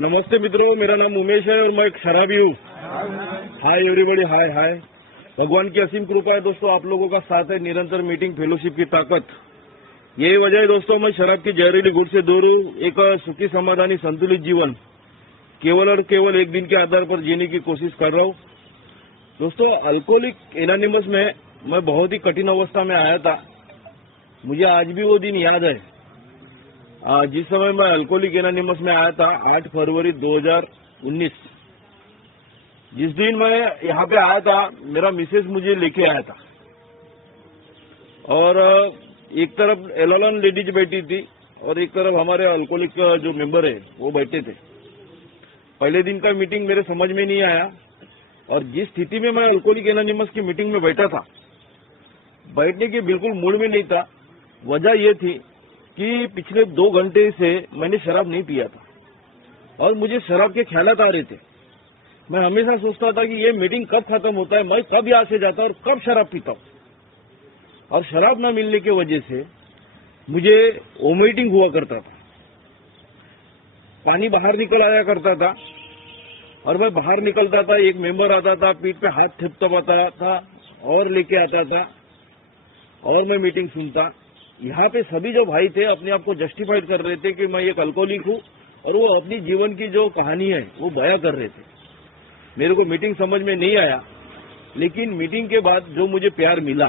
नमस्ते मित्रों, मेरा नाम उमेश है और मैं एक शराबी हूँ। हाय एवरीबॉडी, हाय हाय। भगवान की असीम कृपा है दोस्तों, आप लोगों का साथ है, निरंतर मीटिंग, फेलोशिप की ताकत। यही वजह है दोस्तों, मैं शराब की जहरीली घुट से दूर हूँ। एक सुखी, समाधानी, संतुलित जीवन केवल और केवल एक दिन के आधार पर जीने की कोशिश कर रहा हूँ। दोस्तों, अल्कोहलिक एनोनिमस में मैं बहुत ही कठिन अवस्था में आया था। मुझे आज भी वो दिन याद है। जिस समय मैं अल्कोहलिक एनोनिमस में आया था, 8 फरवरी 2019। जिस दिन मैं यहाँ पे आया था, मेरा मिसेज मुझे लेके आया था और एक तरफ एलन लेडीज बैठी थी और एक तरफ हमारे अल्कोहलिक जो मेंबर है वो बैठे थे। पहले दिन का मीटिंग मेरे समझ में नहीं आया और जिस स्थिति में मैं अल्कोहलिक एनोनिमस की मीटिंग में बैठा था, बैठने की बिल्कुल मूड में नहीं था। वजह ये थी कि पिछले 2 घंटे से मैंने शराब नहीं पिया था और मुझे शराब के ख्यालात आ रहे थे। मैं हमेशा सोचता था कि ये मीटिंग कब खत्म होता है, मैं कब यहाँ से जाता और कब शराब पीता हूँ। और शराब न मिलने की वजह से मुझे वोमिटिंग हुआ करता था, पानी बाहर निकल आया करता था और मैं बाहर निकलता था, एक मेंबर आता था, पीठ पे हाथ थपथपाता था और लेके आता था और मैं मीटिंग सुनता। यहाँ पे सभी जो भाई थे अपने आप को जस्टिफाइड कर रहे थे कि मैं एक अल्कोहलिक हूँ और वो अपनी जीवन की जो कहानी है वो बयां कर रहे थे। मेरे को मीटिंग समझ में नहीं आया, लेकिन मीटिंग के बाद जो मुझे प्यार मिला,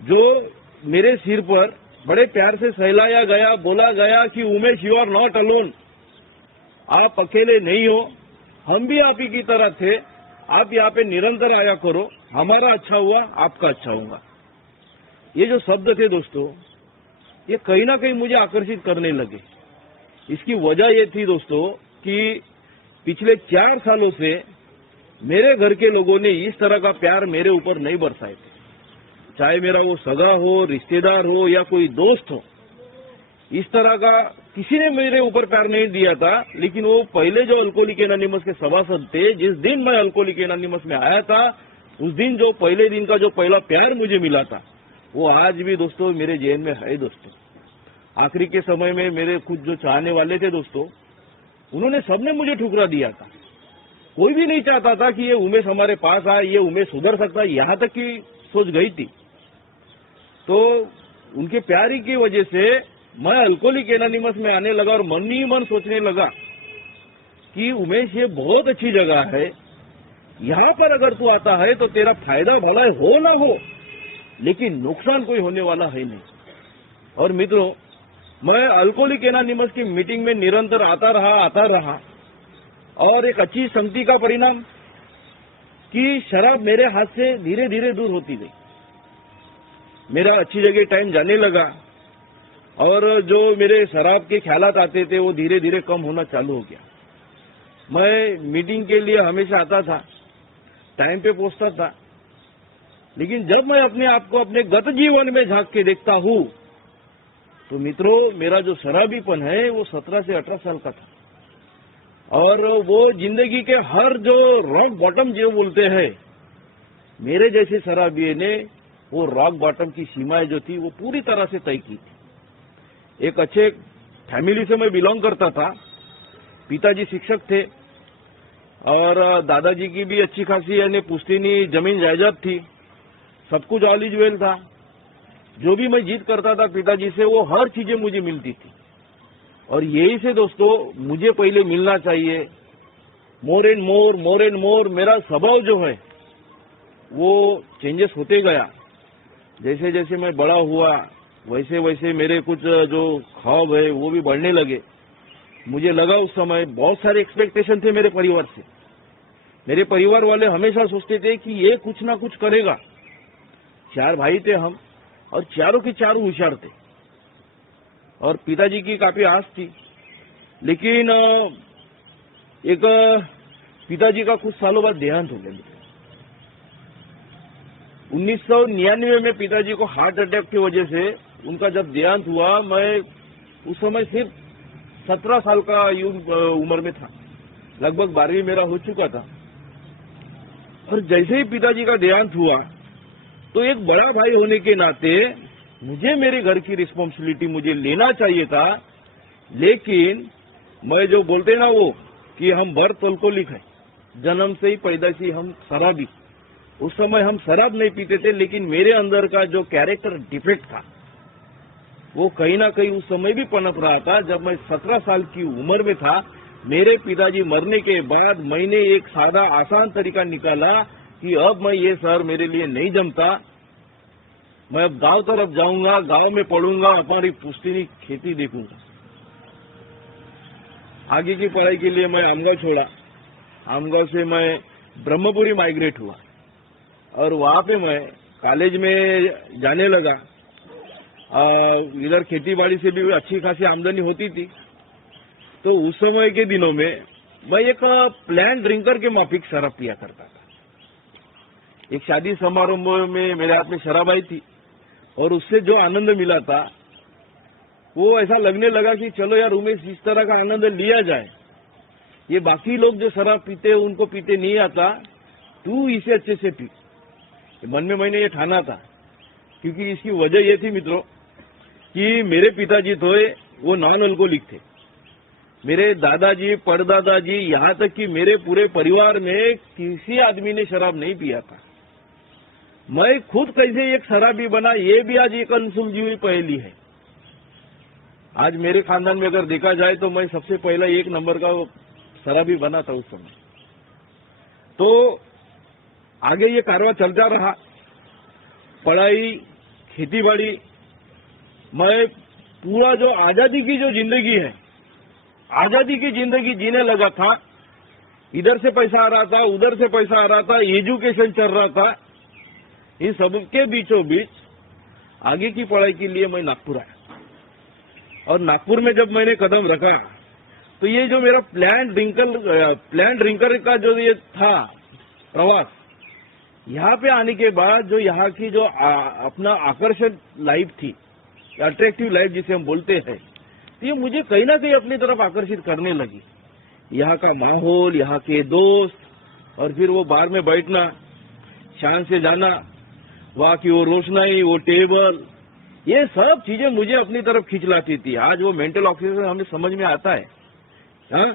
जो मेरे सिर पर बड़े प्यार से सहलाया गया, बोला गया कि Umesh, you are not alone, आप अकेले नहीं हो, हम भी आप ही की तरह थे, आप यहाँ पे निरंतर आया करो, हमारा अच्छा हुआ, आपका अच्छा होगा। ये जो शब्द थे दोस्तों, ये कहीं ना कहीं मुझे आकर्षित करने लगे। इसकी वजह ये थी दोस्तों कि पिछले 4 सालों से मेरे घर के लोगों ने इस तरह का प्यार मेरे ऊपर नहीं बरसाए थे। चाहे मेरा वो सगा हो, रिश्तेदार हो या कोई दोस्त हो, इस तरह का किसी ने मेरे ऊपर प्यार नहीं दिया था। लेकिन वो पहले जो अल्कोहलिक एनोनिमस के सभासद थे, जिस दिन मैं अल्कोहलिक एनोनिमस में आया था, उस दिन जो पहले दिन का जो पहला प्यार मुझे मिला था, वो आज भी दोस्तों मेरे जेहन में है। दोस्तों, आखिरी के समय में मेरे खुद जो चाहने वाले थे दोस्तों, उन्होंने सबने मुझे ठुकरा दिया था। कोई भी नहीं चाहता था कि ये उमेश हमारे पास आए, ये उमेश सुधर सकता है, यहाँ तक की सोच गई थी। तो उनके प्यार ही की वजह से मैं अल्कोहलिक एनोनिमस में आने लगा और मन ही मन सोचने लगा कि उमेश, ये बहुत अच्छी जगह है, यहाँ पर अगर तू आता है तो तेरा फायदा भला हो ना हो, लेकिन नुकसान कोई होने वाला है नहीं। और मित्रों, मैं अल्कोहलिक एनोनिमस की मीटिंग में निरंतर आता रहा और एक अच्छी संगति का परिणाम कि शराब मेरे हाथ से धीरे धीरे दूर होती गई। मेरा अच्छी जगह टाइम जाने लगा और जो मेरे शराब के ख्यालात आते थे वो धीरे धीरे कम होना चालू हो गया। मैं मीटिंग के लिए हमेशा आता था, टाइम पे पहुंचता था, लेकिन जब मैं अपने आप को अपने गत जीवन में झांक के देखता हूँ तो मित्रों, मेरा जो शराबीपन है वो 17 से 18 साल का था और वो जिंदगी के हर जो रॉक बॉटम जो बोलते हैं, मेरे जैसे शराबी ने वो रॉक बॉटम की सीमाएं जो थी वो पूरी तरह से तय की थी। एक अच्छे फैमिली से मैं बिलोंग करता था, पिताजी शिक्षक थे और दादाजी की भी अच्छी खासी यानी पुश्तैनी जमीन जायदाद थी, सब कुछ ऑल इज वेल था। जो भी मैं जिद करता था पिताजी से, वो हर चीजें मुझे मिलती थी। और यही से दोस्तों, मुझे पहले मिलना चाहिए, मोर एंड मोर मेरा स्वभाव जो है वो चेंजेस होते गया। जैसे जैसे मैं बड़ा हुआ वैसे वैसे मेरे कुछ जो ख्वाब है वो भी बढ़ने लगे। मुझे लगा उस समय बहुत सारे एक्सपेक्टेशन थे मेरे परिवार से। मेरे परिवार वाले हमेशा सोचते थे कि ये कुछ ना कुछ करेगा। 4 भाई थे हम और चारों के चारों होशियार थे और पिताजी की काफी आस थी। लेकिन एक पिताजी का कुछ सालों बाद देहांत हो गया। 1999 में पिताजी को हार्ट अटैक की वजह से उनका जब देहांत हुआ, मैं उस समय सिर्फ 17 साल का उम्र में था, लगभग 12वीं मेरा हो चुका था। और जैसे ही पिताजी का देहांत हुआ तो एक बड़ा भाई होने के नाते मुझे मेरे घर की रिस्पॉन्सिबिलिटी मुझे लेना चाहिए था, लेकिन मैं जो बोलते हैं ना वो कि हम बर्थ अल्कोहलिक है, जन्म से ही पैदाइशी हम शराबी। उस समय हम शराब नहीं पीते थे, लेकिन मेरे अंदर का जो कैरेक्टर डिफेक्ट था वो कहीं ना कहीं उस समय भी पनप रहा था। जब मैं 17 साल की उम्र में था, मेरे पिताजी मरने के बाद मैंने एक सादा आसान तरीका निकाला कि अब मैं ये शहर मेरे लिए नहीं जमता, मैं अब गांव तरफ जाऊंगा, गांव में पढ़ूंगा, हमारी पुश्तैनी खेती देखूंगा। आगे की पढ़ाई के लिए मैं आमगांव छोड़ा। आमगांव से मैं ब्रह्मपुरी माइग्रेट हुआ और वहां पे मैं कॉलेज में जाने लगा। इधर खेती बाड़ी से भी अच्छी खासी आमदनी होती थी। तो उस समय के दिनों में मैं एक प्लान ड्रिंकर के माफिक शराब पिया करता था। एक शादी समारोह में मेरे हाथ में शराब आई थी और उससे जो आनंद मिला था वो ऐसा लगने लगा कि चलो यार उमेश, इस तरह का आनंद लिया जाए। ये बाकी लोग जो शराब पीते उनको पीते नहीं आता, तू इसे अच्छे से पी। मन में मैंने ये ठाना था, क्योंकि इसकी वजह ये थी मित्रों कि मेरे पिताजी तो वो नॉन अल्कोहलिक थे। मेरे दादाजी, परदादाजी, यहाँ तक कि मेरे पूरे परिवार में किसी आदमी ने शराब नहीं पिया था। मैं खुद कैसे एक शराबी बना, ये भी आज एक अनसुलझी हुई पहेली है। आज मेरे खानदान में अगर देखा जाए तो मैं सबसे पहला एक नंबर का शराबी बना था उस समय। तो आगे ये कारवां चलता रहा, पढ़ाई, खेतीबाड़ी। मैं पूरा जो आजादी की जो जिंदगी है, आजादी की जिंदगी जीने लगा था। इधर से पैसा आ रहा था, उधर से पैसा आ रहा था, एजुकेशन चल रहा था। इन सबके बीचों बीच आगे की पढ़ाई के लिए मैं नागपुर आया और नागपुर में जब मैंने कदम रखा तो ये जो मेरा प्लान ड्रिंकर का जो ये था प्रवास, यहाँ पे आने के बाद जो यहाँ की जो अपना आकर्षक लाइफ थी, अट्रैक्टिव लाइफ जिसे हम बोलते हैं, तो ये मुझे कहीं ना कहीं अपनी तरफ आकर्षित करने लगी। यहाँ का माहौल, यहाँ के दोस्त, और फिर वो बार में बैठना, शान से जाना, वहाँ की वो रोशनाई, वो टेबल, ये सब चीजें मुझे अपनी तरफ खींच लाती थी। आज वो मेंटल ऑक्सीजन हमें समझ में आता है। हाँ,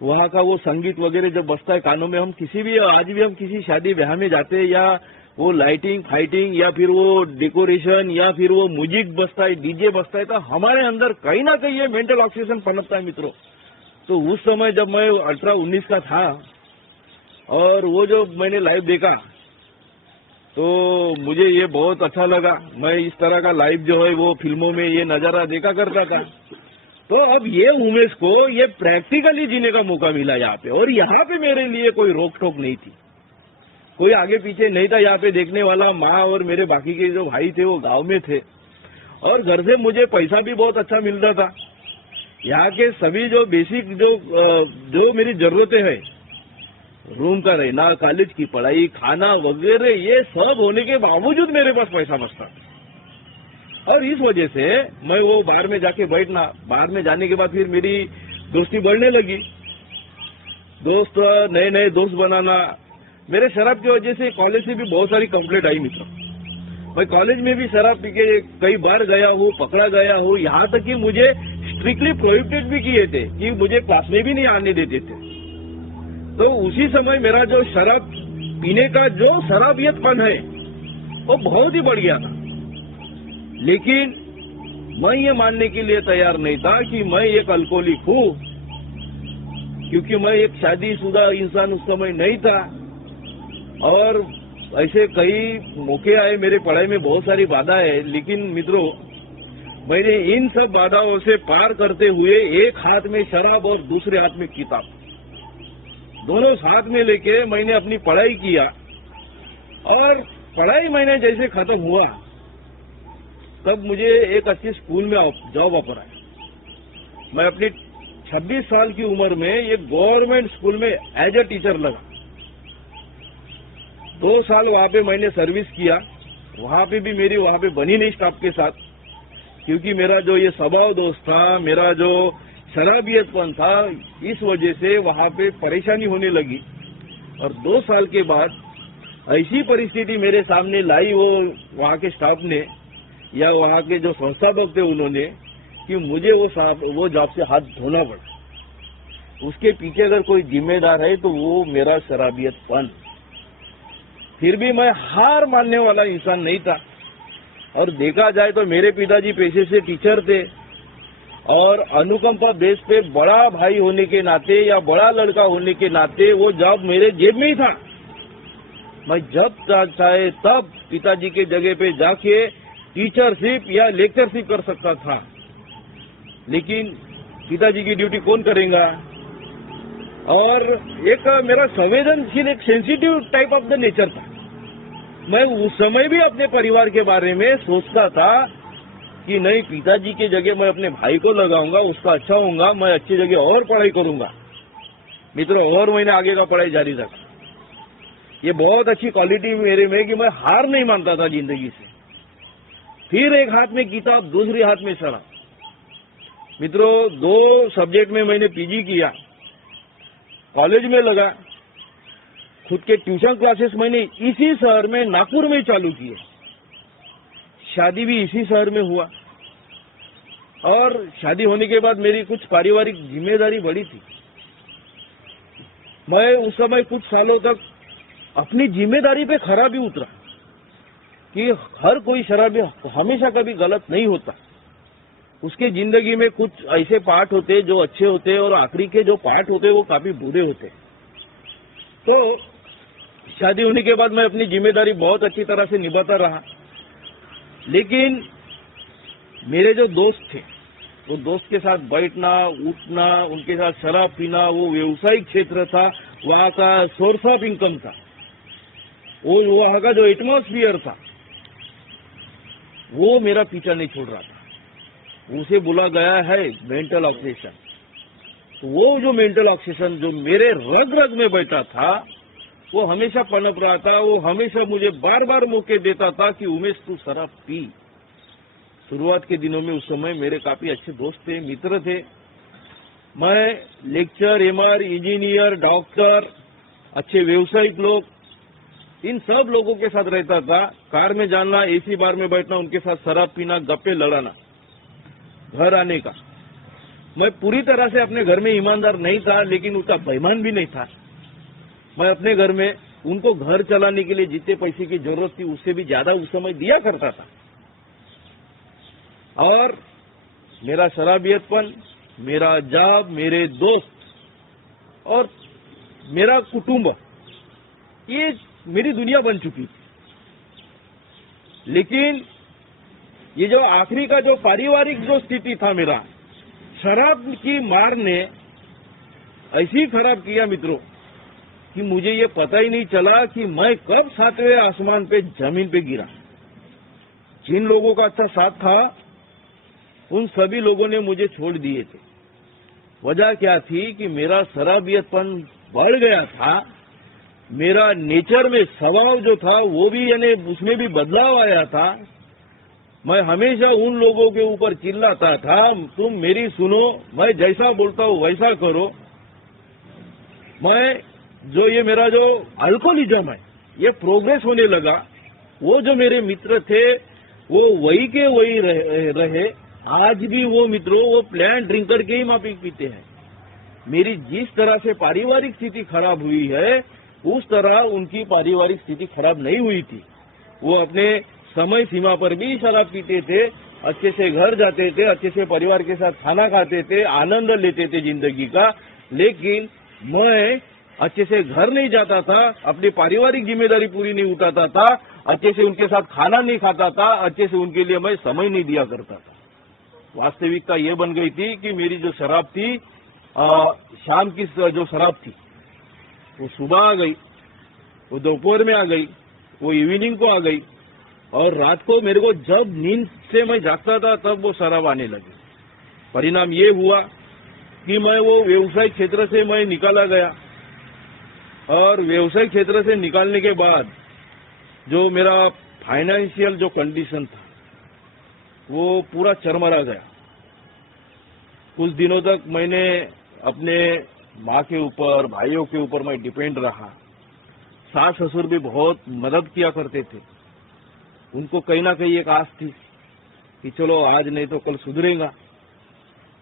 वहाँ का वो संगीत वगैरह जब बजता है कानों में, हम किसी भी, आज भी हम किसी शादी ब्याह में जाते हैं, या वो लाइटिंग फाइटिंग या फिर वो डेकोरेशन या फिर वो म्यूजिक बजता है, डीजे बजता है, तो हमारे अंदर कहीं ना कहीं ये मेंटल ऑक्सीजन पनपता है मित्रों। तो उस समय जब मैं 18-19 का था और वो जो मैंने लाइव देखा तो मुझे ये बहुत अच्छा लगा। मैं इस तरह का लाइव जो है वो फिल्मों में ये नजारा देखा करता था। तो अब ये उमेश को ये प्रैक्टिकली जीने का मौका मिला यहाँ पे, और यहाँ पे मेरे लिए कोई रोक टोक नहीं थी, कोई आगे पीछे नहीं था यहाँ पे देखने वाला। माँ और मेरे बाकी के जो भाई थे वो गांव में थे और घर से मुझे पैसा भी बहुत अच्छा मिलता था। यहाँ के सभी जो बेसिक जो मेरी जरूरतें हैं, रूम का रहना, कॉलेज की पढ़ाई, खाना वगैरह, ये सब होने के बावजूद मेरे पास पैसा बचता। और इस वजह से मैं वो बार में जाके बैठना, बार में जाने के बाद फिर मेरी दोस्ती बढ़ने लगी, दोस्त, नए नए दोस्त बनाना। मेरे शराब की वजह से कॉलेज से भी बहुत सारी कंप्लेंट आई मित्र। मैं कॉलेज में भी शराब पी के कई बार गया हूँ, पकड़ा गया हूँ, यहाँ तक कि मुझे स्ट्रिक्टली प्रोहिबिटेड भी किए थे कि मुझे क्लास में भी नहीं आने देते थे। तो उसी समय मेरा जो शराब पीने का जो शराबियतपन है वो बहुत ही बढ़ गया था। लेकिन मैं ये मानने के लिए तैयार नहीं था कि मैं एक अल्कोहलिक हूँ, क्योंकि मैं एक शादीशुदा इंसान उस समय नहीं था। और ऐसे कई मौके आए, मेरे पढ़ाई में बहुत सारी बाधा है, लेकिन मित्रों मैंने इन सब बाधाओं से पार करते हुए एक हाथ में शराब और दूसरे हाथ में किताब, दोनों साथ में लेके मैंने अपनी पढ़ाई किया। और पढ़ाई मैंने जैसे खत्म हुआ तब मुझे एक अच्छी स्कूल में जॉब ऑफर आया। मैं अपनी 26 साल की उम्र में एक गवर्नमेंट स्कूल में एज ए टीचर लगा। 2 साल वहां पे मैंने सर्विस किया। वहां पे भी मेरी वहां पे बनी नहीं स्टाफ के साथ, क्योंकि मेरा जो ये स्वभाव दोस्त था, मेरा जो शराबियतपन था, इस वजह से वहां पे परेशानी होने लगी। और 2 साल के बाद ऐसी परिस्थिति मेरे सामने लाई वो वहां के स्टाफ ने या वहां के जो संस्थापक थे उन्होंने, कि मुझे वो जॉब से हाथ धोना पड़ा। उसके पीछे अगर कोई जिम्मेदार है तो वो मेरा शराबियतपन। फिर भी मैं हार मानने वाला इंसान नहीं था। और देखा जाए तो मेरे पिताजी पेशे से टीचर थे और अनुकंपा बेस पे बड़ा भाई होने के नाते या बड़ा लड़का होने के नाते वो जॉब मेरे जेब में ही था। मैं जब चाहे तब पिताजी के जगह पे जाके टीचरशिप या लेक्चरशिप कर सकता था, लेकिन पिताजी की ड्यूटी कौन करेगा। और एक मेरा संवेदनशील, एक sensitive type of the nature था। मैं उस समय भी अपने परिवार के बारे में सोचता था कि नहीं, पिताजी की जगह मैं अपने भाई को लगाऊंगा, उसका अच्छा होऊंगा, मैं अच्छी जगह और पढ़ाई करूंगा। मित्रों, और मैंने आगे का पढ़ाई जारी रखा। ये बहुत अच्छी क्वालिटी मेरे में कि मैं हार नहीं मानता था जिंदगी से। फिर एक हाथ में किताब, दूसरे हाथ में शराब। मित्रों, 2 सब्जेक्ट में मैंने पीजी किया, कॉलेज में लगा, खुद के ट्यूशन क्लासेस मैंने इसी शहर में, नागपुर में चालू किए, शादी भी इसी शहर में हुआ। और शादी होने के बाद मेरी कुछ पारिवारिक जिम्मेदारी बढ़ी थी। मैं उस समय कुछ सालों तक अपनी जिम्मेदारी पे खरा भी उतरा कि हर कोई शराबी हमेशा कभी गलत नहीं होता। उसके जिंदगी में कुछ ऐसे पार्ट होते जो अच्छे होते और आखिरी के जो पार्ट होते वो काफी बुरे होते। तो शादी होने के बाद मैं अपनी जिम्मेदारी बहुत अच्छी तरह से निभाता रहा, लेकिन मेरे जो दोस्त थे, वो दोस्त के साथ बैठना उठना, उनके साथ शराब पीना, वो व्यवसायिक क्षेत्र था, वहाँ का सोर्स ऑफ इनकम था, वो वहाँ का जो एटमॉस्फियर था, वो मेरा पीछा नहीं छोड़ रहा था। उसे बोला गया है मेंटल ऑब्सेशन। तो वो जो मेंटल ऑब्सेशन जो मेरे रग रग में बैठा था, वो हमेशा पनप रहा था। वो हमेशा मुझे बार बार मौके देता था कि उमेश, तू शराब पी। शुरुआत के दिनों में उस समय मेरे काफी अच्छे दोस्त थे, मित्र थे। मैं लेक्चर, एमआर, इंजीनियर, डॉक्टर, अच्छे व्यवसायिक लोग, इन सब लोगों के साथ रहता था। कार में जाना, एसी बार में बैठना, उनके साथ शराब पीना, गप्पे लड़ाना। घर आने का मैं पूरी तरह से अपने घर में ईमानदार नहीं था, लेकिन उसका बेईमान भी नहीं था। मैं अपने घर में उनको घर चलाने के लिए जितने पैसे की जरूरत थी उससे भी ज्यादा उस समय दिया करता था। और मेरा शराबियतपन, मेरा जॉब, मेरे दोस्त और मेरा कुटुंब, ये मेरी दुनिया बन चुकी थी। लेकिन ये जो आखिरी का जो पारिवारिक जो स्थिति था मेरा, शराब की मार ने ऐसी खराब किया मित्रों कि मुझे ये पता ही नहीं चला कि मैं कब 7वें आसमान पे जमीन पे गिरा। जिन लोगों का अच्छा साथ था उन सभी लोगों ने मुझे छोड़ दिए थे। वजह क्या थी कि मेरा शराबियतपन बढ़ गया था। मेरा नेचर में स्वभाव जो था वो भी, यानी उसमें भी बदलाव आया था। मैं हमेशा उन लोगों के ऊपर चिल्लाता था, तुम मेरी सुनो, मैं जैसा बोलता हूँ वैसा करो। मैं जो ये मेरा जो अल्कोहलिज्म है ये प्रोग्रेस होने लगा। वो जो मेरे मित्र थे वो वही के वही रहे। आज भी वो मित्रों वो प्लान ड्रिंकर के ही माफी पीते हैं। मेरी जिस तरह से पारिवारिक स्थिति खराब हुई है उस तरह उनकी पारिवारिक स्थिति खराब नहीं हुई थी। वो अपने समय सीमा पर भी शराब पीते थे, अच्छे से घर जाते थे, अच्छे से परिवार के साथ खाना खाते थे, आनंद लेते थे जिंदगी का। लेकिन मैं अच्छे से घर नहीं जाता था, अपनी पारिवारिक जिम्मेदारी पूरी नहीं उठाता था, अच्छे से उनके साथ खाना नहीं खाता था, अच्छे से उनके लिए मैं समय नहीं दिया करता था। वास्तविकता ये बन गई थी कि मेरी जो शराब थी, शाम की जो शराब थी वो सुबह आ गई, वो दोपहर में आ गई, वो इवनिंग को आ गई, और रात को मेरे को जब नींद से मैं जागता था तब वो शराब आने लगी। परिणाम ये हुआ कि मैं वो व्यवसाय क्षेत्र से मैं निकाला गया, और व्यवसाय क्षेत्र से निकालने के बाद जो मेरा फाइनेंशियल जो कंडीशन था वो पूरा चरमरा गया। कुछ दिनों तक मैंने अपने माँ के ऊपर, भाइयों के ऊपर मैं डिपेंड रहा। सास ससुर भी बहुत मदद किया करते थे। उनको कहीं ना कहीं एक आस थी कि चलो आज नहीं तो कल सुधरेगा।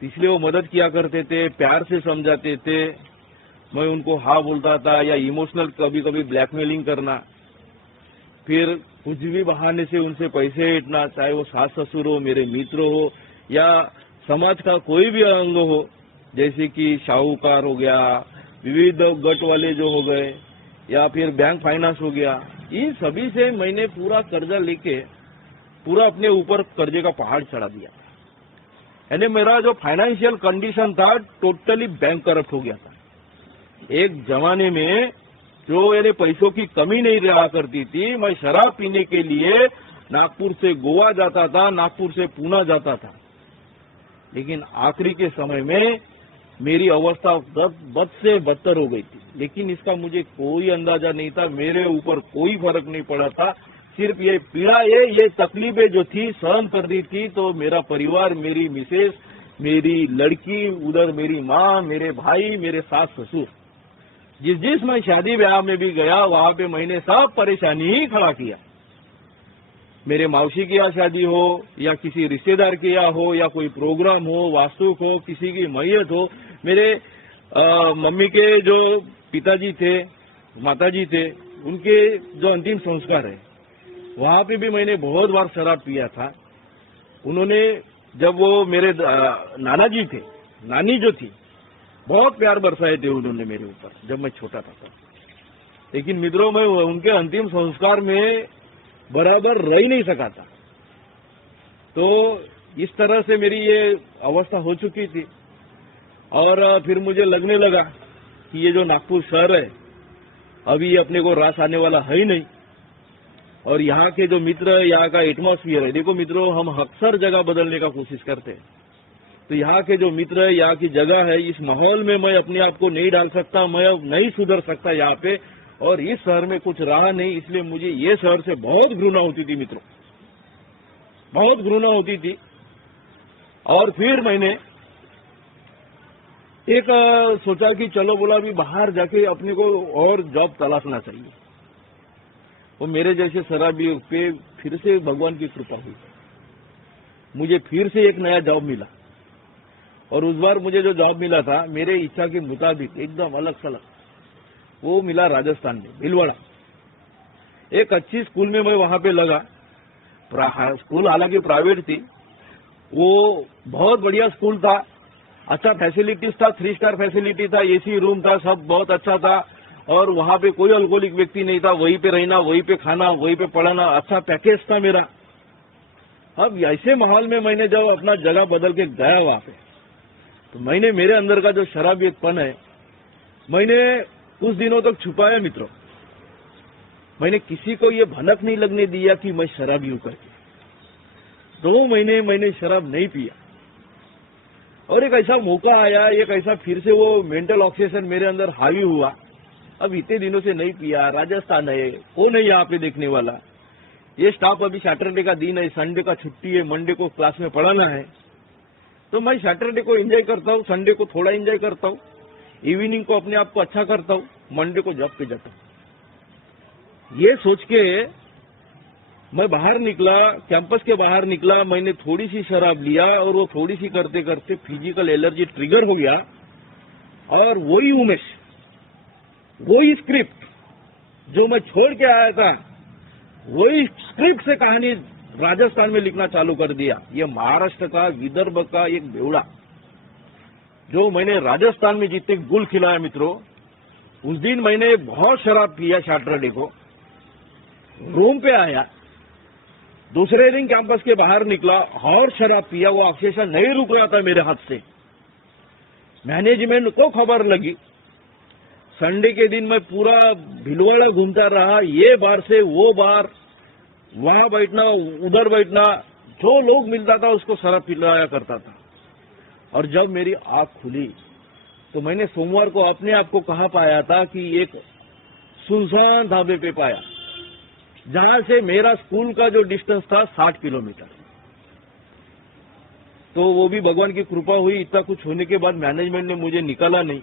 इसलिए वो मदद किया करते थे, प्यार से समझाते थे। मैं उनको हाँ बोलता था, या इमोशनल कभी कभी ब्लैकमेलिंग करना, फिर कुछ भी बहाने से उनसे पैसे इतना, चाहे वो सास ससुर हो, मेरे मित्र हो, या समाज का कोई भी अंग हो, जैसे कि साहूकार हो गया, विविध गट वाले जो हो गए, या फिर बैंक फाइनेंस हो गया, इन सभी से मैंने पूरा कर्जा लेके पूरा अपने ऊपर कर्जे का पहाड़ चढ़ा दिया। यानी मेरा जो फाइनेंशियल कंडीशन था टोटली बैंक करप्ट हो गया था। एक जमाने में जो यानी पैसों की कमी नहीं रहा करती थी, मैं शराब पीने के लिए नागपुर से गोवा जाता था, नागपुर से पूना जाता था। लेकिन आखिरी के समय में मेरी अवस्था बद से बदतर हो गई थी, लेकिन इसका मुझे कोई अंदाजा नहीं था, मेरे ऊपर कोई फर्क नहीं पड़ा था। सिर्फ ये पीड़ा, ये तकलीफें जो थी सहन कर रही थी, तो मेरा परिवार, मेरी मिसेस, मेरी लड़की, उधर मेरी माँ, मेरे भाई, मेरे सास ससुर, जिस मैं शादी ब्याह में भी गया वहां पे मैंने सब परेशानी ही खड़ा किया। मेरे मौसी की यहाँ शादी हो, या किसी रिश्तेदार के यहाँ हो, या कोई प्रोग्राम हो, वास्तुक हो, किसी की मैयत हो, मेरे मम्मी के जो पिताजी थे, माताजी थे, उनके जो अंतिम संस्कार है, वहां पे भी मैंने बहुत बार शराब पिया था। उन्होंने, जब वो मेरे नाना जी थे, नानी जो थी, बहुत प्यार बरसाए थे उन्होंने मेरे ऊपर जब मैं छोटा था। लेकिन मित्रों, मैं उनके अंतिम संस्कार में बराबर रह ही नहीं सका था। तो इस तरह से मेरी ये अवस्था हो चुकी थी। और फिर मुझे लगने लगा कि ये जो नागपुर शहर है, अभी अपने को रास आने वाला है ही नहीं। और यहाँ के जो मित्र, यहाँ का एटमॉस्फियर है, देखो मित्रों, हम अक्सर जगह बदलने का कोशिश करते हैं। तो यहाँ के जो मित्र है, यहाँ की जगह है, इस माहौल में मैं अपने आप को नहीं डाल सकता, मैं अब नहीं सुधर सकता यहाँ पे। और इस शहर में कुछ रहा नहीं, इसलिए मुझे ये शहर से बहुत घृणा होती थी मित्रों, बहुत घृणा होती थी। और फिर मैंने एक सोचा कि चलो, बोला अभी बाहर जाके अपने को और जॉब तलाशना चाहिए। वो मेरे जैसे शराबी पे फिर से भगवान की कृपा हुई, मुझे फिर से एक नया जॉब मिला। और उस बार मुझे जो जॉब मिला था मेरे इच्छा के मुताबिक, एकदम अलग सलग, वो मिला राजस्थान में, भीलवाड़ा। एक अच्छी स्कूल में मैं वहां पे लगा। स्कूल हालांकि प्राइवेट थी, वो बहुत बढ़िया स्कूल था, अच्छा फैसिलिटीज था, 3 स्टार फैसिलिटी था, एसी रूम था, सब बहुत अच्छा था। और वहां पे कोई अल्कोहलिक व्यक्ति नहीं था, वहीं पे रहना, वहीं पे खाना, वहीं पे पढ़ाना, अच्छा पैकेज था मेरा। अब ऐसे माहौल में मैंने जब अपना जगह बदल के गया वहां पे, तो मैंने मेरे अंदर का जो शराबियतपन है, मैंने कुछ दिनों तक छुपाया मित्रों। मैंने किसी को ये भनक नहीं लगने दिया कि मैं शराबी हूं करके। 2 महीने मैंने शराब नहीं पिया। और एक ऐसा मौका आया, एक ऐसा फिर से वो मेंटल ऑब्सेशन मेरे अंदर हावी हुआ। अब इतने दिनों से नहीं पिया, राजस्थान है, कौन है यहाँ पे देखने वाला, ये स्टाफ अभी सैटरडे का दिन है, संडे का छुट्टी है, मंडे को क्लास में पढ़ाना है। तो मैं सैटरडे को एंजॉय करता हूँ, संडे को थोड़ा एंजॉय करता हूँ, इवनिंग को अपने आप को अच्छा करता हूँ, मंडे को जॉब पे जाता हूँ। ये सोच के मैं बाहर निकला, कैंपस के बाहर निकला, मैंने थोड़ी सी शराब लिया, और वो थोड़ी सी करते करते फिजिकल एलर्जी ट्रिगर हो गया। और वही उमेश, वही स्क्रिप्ट जो मैं छोड़ के आया था, वही स्क्रिप्ट से कहानी राजस्थान में लिखना चालू कर दिया। ये महाराष्ट्र का, विदर्भ का एक बेवड़ा, जो मैंने राजस्थान में जितने गुल खिलाया मित्रों, उस दिन मैंने बहुत शराब पिया। सैटरडे को रूम पे आया, दूसरे दिन कैंपस के बाहर निकला और शराब पिया। वो अवशेषण नहीं रुक रहा था मेरे हाथ से। मैनेजमेंट को खबर लगी। संडे के दिन मैं पूरा भीलवाड़ा घूमता रहा, ये बार से वो बार, वहां बैठना, उधर बैठना, जो लोग मिलता था उसको शराब पिलाया करता था। और जब मेरी आंख खुली तो मैंने सोमवार को अपने आप को कहा पाया था कि एक सुनसान ढाबे पे पाया, जहां से मेरा स्कूल का जो डिस्टेंस था 60 किलोमीटर। तो वो भी भगवान की कृपा हुई। इतना कुछ होने के बाद मैनेजमेंट ने मुझे निकाला नहीं।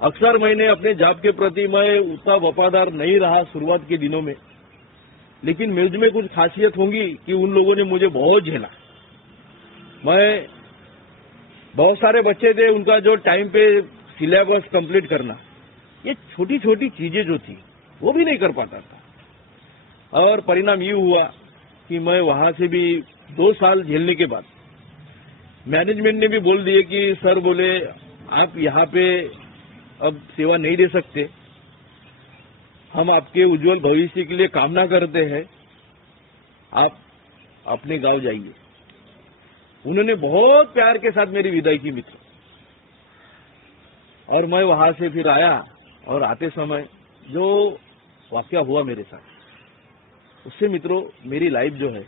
अक्सर मैंने अपने जॉब के प्रति मैं उतना वफादार नहीं रहा शुरुआत के दिनों में, लेकिन मुझ में कुछ खासियत होगी कि उन लोगों ने मुझे बहुत झेला। मैं बहुत सारे बच्चे थे, उनका जो टाइम पे सिलेबस कंप्लीट करना, ये छोटी छोटी चीजें जो थी वो भी नहीं कर पाता था। और परिणाम ये हुआ कि मैं वहां से भी 2 साल झेलने के बाद मैनेजमेंट ने भी बोल दिए कि सर बोले आप यहाँ पे अब सेवा नहीं दे सकते, हम आपके उज्जवल भविष्य के लिए कामना करते हैं, आप अपने गांव जाइए। उन्होंने बहुत प्यार के साथ मेरी विदाई की मित्र, और मैं वहां से फिर आया, और आते समय जो वाकया हुआ मेरे साथ, उससे मित्रों मेरी लाइफ जो है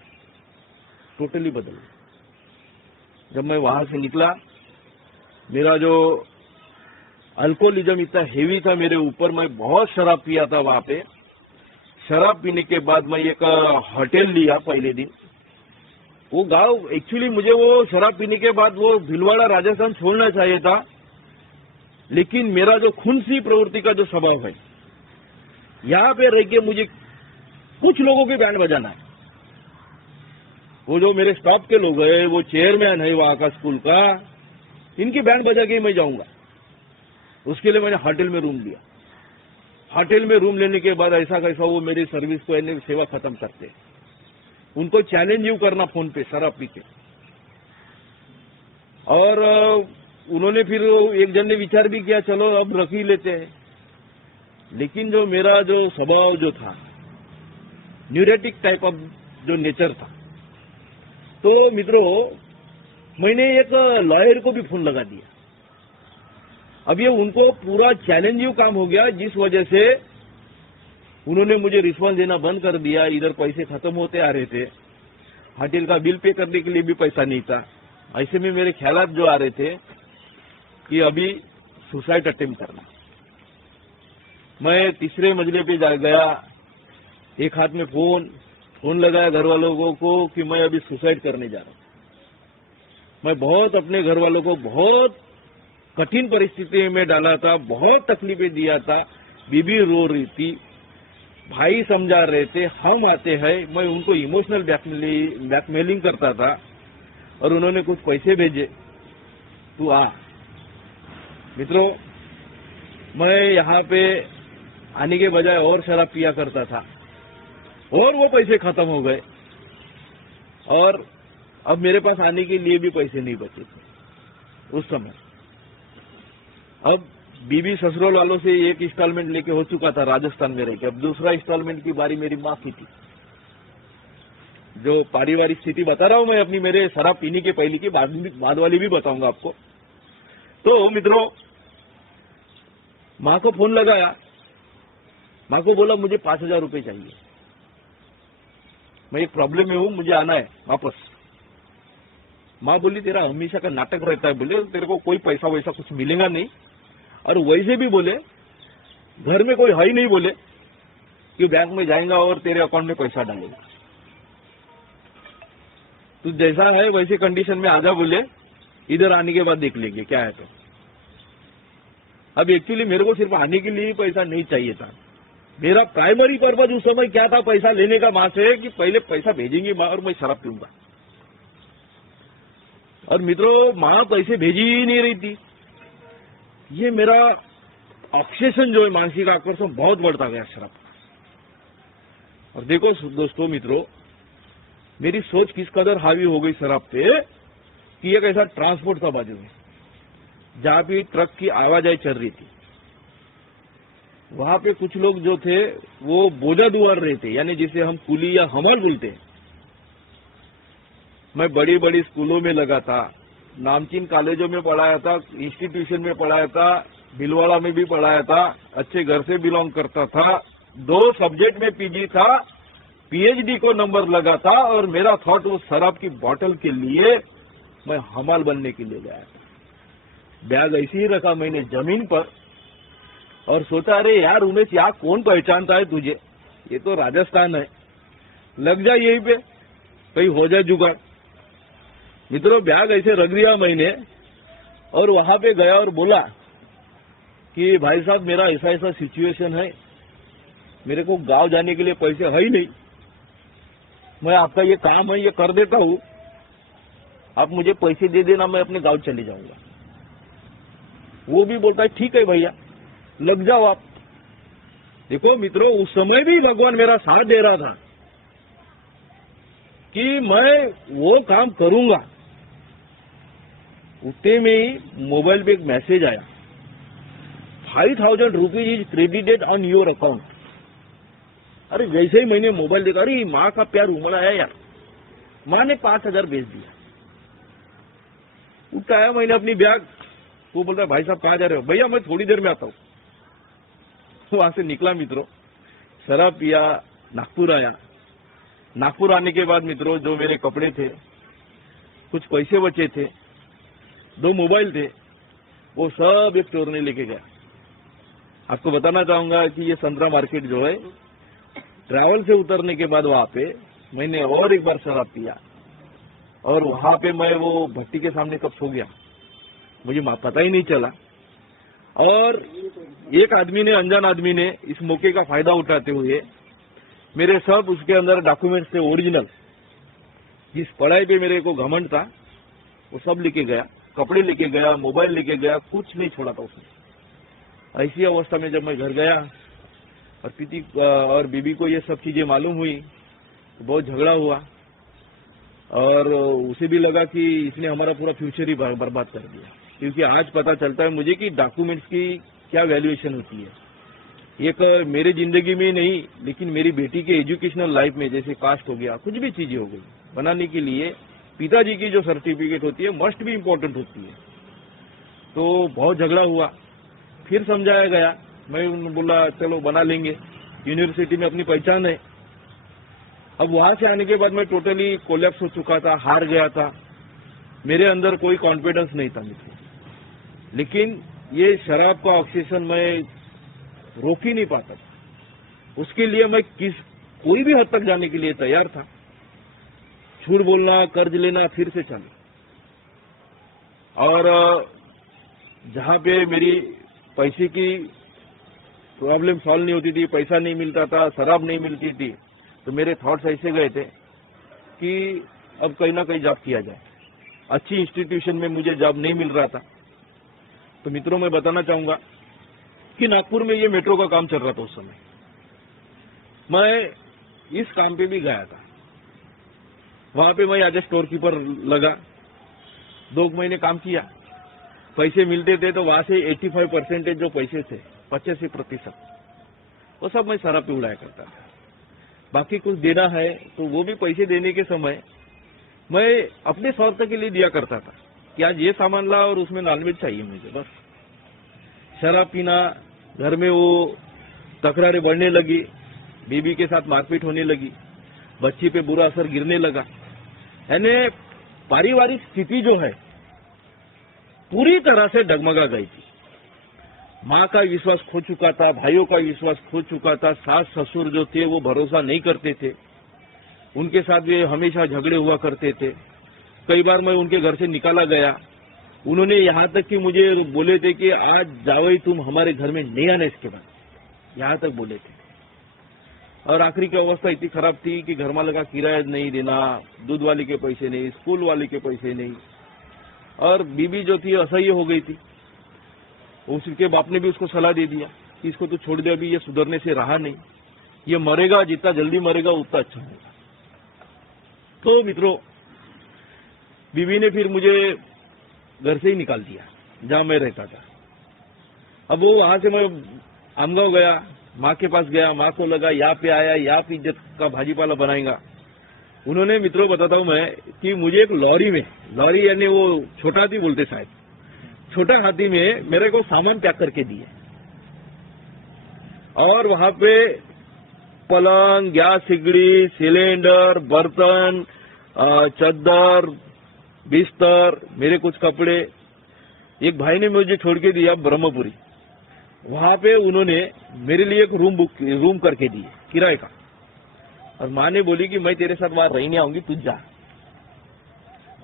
टोटली बदल गई। जब मैं वहां से निकला, मेरा जो अल्कोहलिज्म इतना हेवी था मेरे ऊपर, मैं बहुत शराब पिया था वहां पे। शराब पीने के बाद मैं एक होटल लिया पहले दिन। वो गांव एक्चुअली मुझे वो शराब पीने के बाद वो भीलवाड़ा राजस्थान छोड़ना चाहिए था, लेकिन मेरा जो खुनसी प्रवृत्ति का जो स्वभाव है, यहाँ पे रह के मुझे कुछ लोगों की बैंड बजाना है। वो जो मेरे स्टाफ के लोग हैं, वो चेयरमैन है वहां का स्कूल का, इनकी बैंड बजा के ही मैं जाऊंगा। उसके लिए मैंने होटल में रूम लिया। होटल में रूम लेने के बाद ऐसा कैसा वो मेरी सर्विस को सेवा खत्म करते, उनको चैलेंज यू करना फोन पे शराब पी के। और उन्होंने फिर एक जन ने विचार भी किया चलो अब रख ही लेते हैं, लेकिन जो मेरा जो स्वभाव जो था, न्यूरेटिक टाइप ऑफ जो नेचर था, तो मित्रों मैंने एक लॉयर को भी फोन लगा दिया। अब ये उनको पूरा चैलेंजिंग काम हो गया, जिस वजह से उन्होंने मुझे रिस्पॉन्स देना बंद कर दिया। इधर पैसे खत्म होते आ रहे थे, होटल का बिल पे करने के लिए भी पैसा नहीं था। ऐसे में मेरे ख्यालात जो आ रहे थे कि अभी सुसाइड अटेम्प्ट करना। मैं तीसरे मंजिले पे जा गया, एक हाथ में फोन लगाया घर वालों को कि मैं अभी सुसाइड करने जा रहा हूं। मैं बहुत अपने घर वालों को बहुत कठिन परिस्थिति में डाला था, बहुत तकलीफें दिया था। बीबी रो रही थी, भाई समझा रहे थे, हम आते हैं। मैं उनको इमोशनल ब्लैकमेलिंग करता था, और उन्होंने कुछ पैसे भेजे, तू आ। मित्रों मैं यहाँ पे आने के बजाय और शराब पिया करता था, और वो पैसे खत्म हो गए, और अब मेरे पास आने के लिए भी पैसे नहीं बचे थे उस समय। अब बीबी ससुराल वालों से एक इंस्टॉलमेंट लेके हो चुका था राजस्थान में रह के, अब दूसरा इंस्टॉलमेंट की बारी मेरी माँ की थी। जो पारिवारिक स्थिति बता रहा हूं मैं अपनी, मेरे शराब पीने के पहले की, बाद वाली भी बताऊंगा आपको। तो मित्रों माँ को फोन लगाया, माँ को बोला मुझे 5,000 रुपए चाहिए, मैं एक प्रॉब्लम में हूं, मुझे आना है वापस। माँ बोली तेरा हमेशा का नाटक रहता है, बोले तेरे को कोई पैसा वैसा कुछ मिलेगा नहीं, और वैसे भी बोले घर में कोई है ही नहीं, बोले कि बैंक में जाएगा और तेरे अकाउंट में पैसा डालेगा, तू जैसा है वैसे कंडीशन में आजा, बोले इधर आने के बाद देख लेंगे क्या है। तो अब एक्चुअली मेरे को सिर्फ आने के लिए ही पैसा नहीं चाहिए था। मेरा प्राइमरी पर्पज उस समय क्या था, पैसा लेने का मां से, कि पहले पैसा भेजेंगी मां और मैं शराब पीऊंगा। और मित्रों मां पैसे भेजी ही नहीं रही थी। ये मेरा ऑब्सेशन जो है, मानसिक आकर्षण बहुत बढ़ता गया शराब। और देखो दोस्तों मित्रों, मेरी सोच किस कदर हावी हो गई शराब पे, कि एक ऐसा ट्रांसपोर्ट था बाजू में, जहां भी ट्रक की आवाजाही चल रही थी। वहां पे कुछ लोग जो थे वो बोझा दुआर रहे थे, यानी जिसे हम कुली या हमाल बोलते हैं। मैं बड़ी बड़ी स्कूलों में लगा था, नामचीन कॉलेजों में पढ़ाया था, इंस्टीट्यूशन में पढ़ाया था, भीलवाड़ा में भी पढ़ाया था, अच्छे घर से बिलोंग करता था, 2 सब्जेक्ट में पीजी था, पीएचडी को नंबर लगा था, और मेरा थॉट वो शराब की बोतल के लिए मैं हमाल बनने के लिए गया था। बैग ऐसे ही रखा मैंने जमीन पर, और सोचा अरे यार उमेश, यहाँ कौन पहचानता है तुझे, ये तो राजस्थान है, लग जा यहीं पे, कहीं हो जाए जुगाड़। मित्रों बैग ऐसे रख दिया मैंने, और वहां पे गया और बोला कि भाई साहब मेरा ऐसा ऐसा सिचुएशन है, मेरे को गांव जाने के लिए पैसे है ही नहीं, मैं आपका ये काम है ये कर देता हूं, आप मुझे पैसे दे देना, मैं अपने गांव चले जाऊंगा। वो भी बोलता है ठीक है भैया, लग जाओ आप। देखो मित्रों, उस समय भी भगवान मेरा साथ दे रहा था कि मैं वो काम करूंगा। उतने में ही मोबाइल पे एक मैसेज आया, 5,000 rupees is credited on your account. अरे वैसे ही मैंने मोबाइल देखा, अरे माँ का प्यार उमड़ा है यार, माँ ने 5,000 भेज दिया। उठाया मैंने अपनी बैग, वो बोलता है भाई साहब कहाँ जा रहे हो? भैया मैं थोड़ी देर में आता हूँ। वहां से निकला मित्रों, शराब पिया, नागपुर आया। नागपुर आने के बाद मित्रों, जो मेरे कपड़े थे, कुछ पैसे बचे थे, 2 मोबाइल थे, वो सब एक चोर ने लेके गया। आपको बताना चाहूंगा कि ये संतरा मार्केट जो है, ट्रैवल से उतरने के बाद वहां पे मैंने और एक बार शराब पिया, और वहां पे मैं वो भट्टी के सामने कब सो गया मुझे पता ही नहीं चला। और एक आदमी ने, अनजान आदमी ने, इस मौके का फायदा उठाते हुए मेरे सब उसके अंदर डॉक्यूमेंट्स थे ओरिजिनल, जिस पढ़ाई पे मेरे को घमंड था वो सब लेके गया, कपड़े लेके गया, मोबाइल लेके गया, कुछ नहीं छोड़ा था उसने। ऐसी अवस्था में जब मैं घर गया और पीती और बीबी को ये सब चीजें मालूम हुई तो बहुत झगड़ा हुआ, और उसे भी लगा कि इसने हमारा पूरा फ्यूचर ही बर्बाद कर दिया। क्योंकि आज पता चलता है मुझे कि डॉक्यूमेंट्स की क्या वैल्यूएशन होती है। एक मेरे जिंदगी में नहीं, लेकिन मेरी बेटी के एजुकेशनल लाइफ में, जैसे कास्ट हो गया, कुछ भी चीजें हो गई, बनाने के लिए पिताजी की जो सर्टिफिकेट होती है मस्ट भी इम्पोर्टेंट होती है। तो बहुत झगड़ा हुआ, फिर समझाया गया, मैं बोला चलो बना लेंगे, यूनिवर्सिटी में अपनी पहचान है। अब वहां से आने के बाद मैं टोटली कोलैप्स हो चुका था, हार गया था, मेरे अंदर कोई कॉन्फिडेंस नहीं था मित्र। लेकिन ये शराब का ऑब्सेशन मैं रोक ही नहीं पाता था। उसके लिए मैं कोई भी हद तक जाने के लिए तैयार था। झूठ बोलना, कर्ज लेना, फिर से चला। और जहां पे मेरी पैसे की प्रॉब्लम सॉल्व नहीं होती थी, पैसा नहीं मिलता था, शराब नहीं मिलती थी, तो मेरे थॉट्स ऐसे गए थे कि अब कहीं ना कहीं जॉब किया जाए। अच्छी इंस्टीट्यूशन में मुझे जॉब नहीं मिल रहा था। तो मित्रों, मैं बताना चाहूंगा कि नागपुर में ये मेट्रो का काम चल रहा था उस समय। मैं इस काम पे भी गया था। वहां पे मैं एज ए स्टोर कीपर लगा, 2 महीने काम किया, पैसे मिलते थे तो वहां से 85% जो पैसे थे, 85%, वो सब मैं शराब पे उड़ाया करता था। बाकी कुछ देना है तो वो भी पैसे देने के समय मैं अपने स्वार्थ के लिए दिया करता था कि आज ये सामान ला और उसमें नॉनवेज चाहिए मुझे, बस। शराब पीना, घर में वो तकरारें बढ़ने लगी, बीबी के साथ मारपीट होने लगी, बच्ची पे बुरा असर गिरने लगा। यानी पारिवारिक स्थिति जो है पूरी तरह से डगमगा गई थी। माँ का विश्वास खो चुका था, भाइयों का विश्वास खो चुका था, सास ससुर जो थे वो भरोसा नहीं करते थे, उनके साथ वे हमेशा झगड़े हुआ करते थे। कई बार मैं उनके घर से निकाला गया, उन्होंने यहाँ तक कि मुझे बोले थे कि आज जाओ ही तुम हमारे घर में नहीं आना इसके बाद, यहाँ तक बोले थे। और आखिरी की अवस्था इतनी खराब थी कि घर मालिक का किराया नहीं देना, दूध वाले के पैसे नहीं, स्कूल वाले के पैसे नहीं, और बीबी जो थी असह्य हो गई थी। उसके बाप ने भी उसको सलाह दे दिया कि इसको तो छोड़ दे, अभी ये सुधरने से रहा नहीं, ये मरेगा, जितना जल्दी मरेगा उतना अच्छा होगा। तो मित्रों, बीबी ने फिर मुझे घर से ही निकाल दिया जहां मैं रहता था। अब वो वहां से मैं आमगांव गया, माँ के पास गया, माँ को लगा यहाँ पे आया, यहाँ पे इज्जत का भाजीपाला बनाएगा। उन्होंने, मित्रों बताता हूं मैं, कि मुझे एक लॉरी में, लॉरी यानी वो छोटा हाथी बोलते शायद, छोटा हाथी में मेरे को सामान पैक करके दिए, और वहां पे पलंग, गैस सिगड़ी, सिलेंडर, बर्तन, चद्दर, बिस्तर, मेरे कुछ कपड़े। एक भाई ने मुझे छोड़ के दिया ब्रह्मपुरी, वहां पे उन्होंने मेरे लिए एक रूम करके दिए किराए का, और माँ ने बोली कि मैं तेरे साथ वहां रहने आऊंगी, तू जा।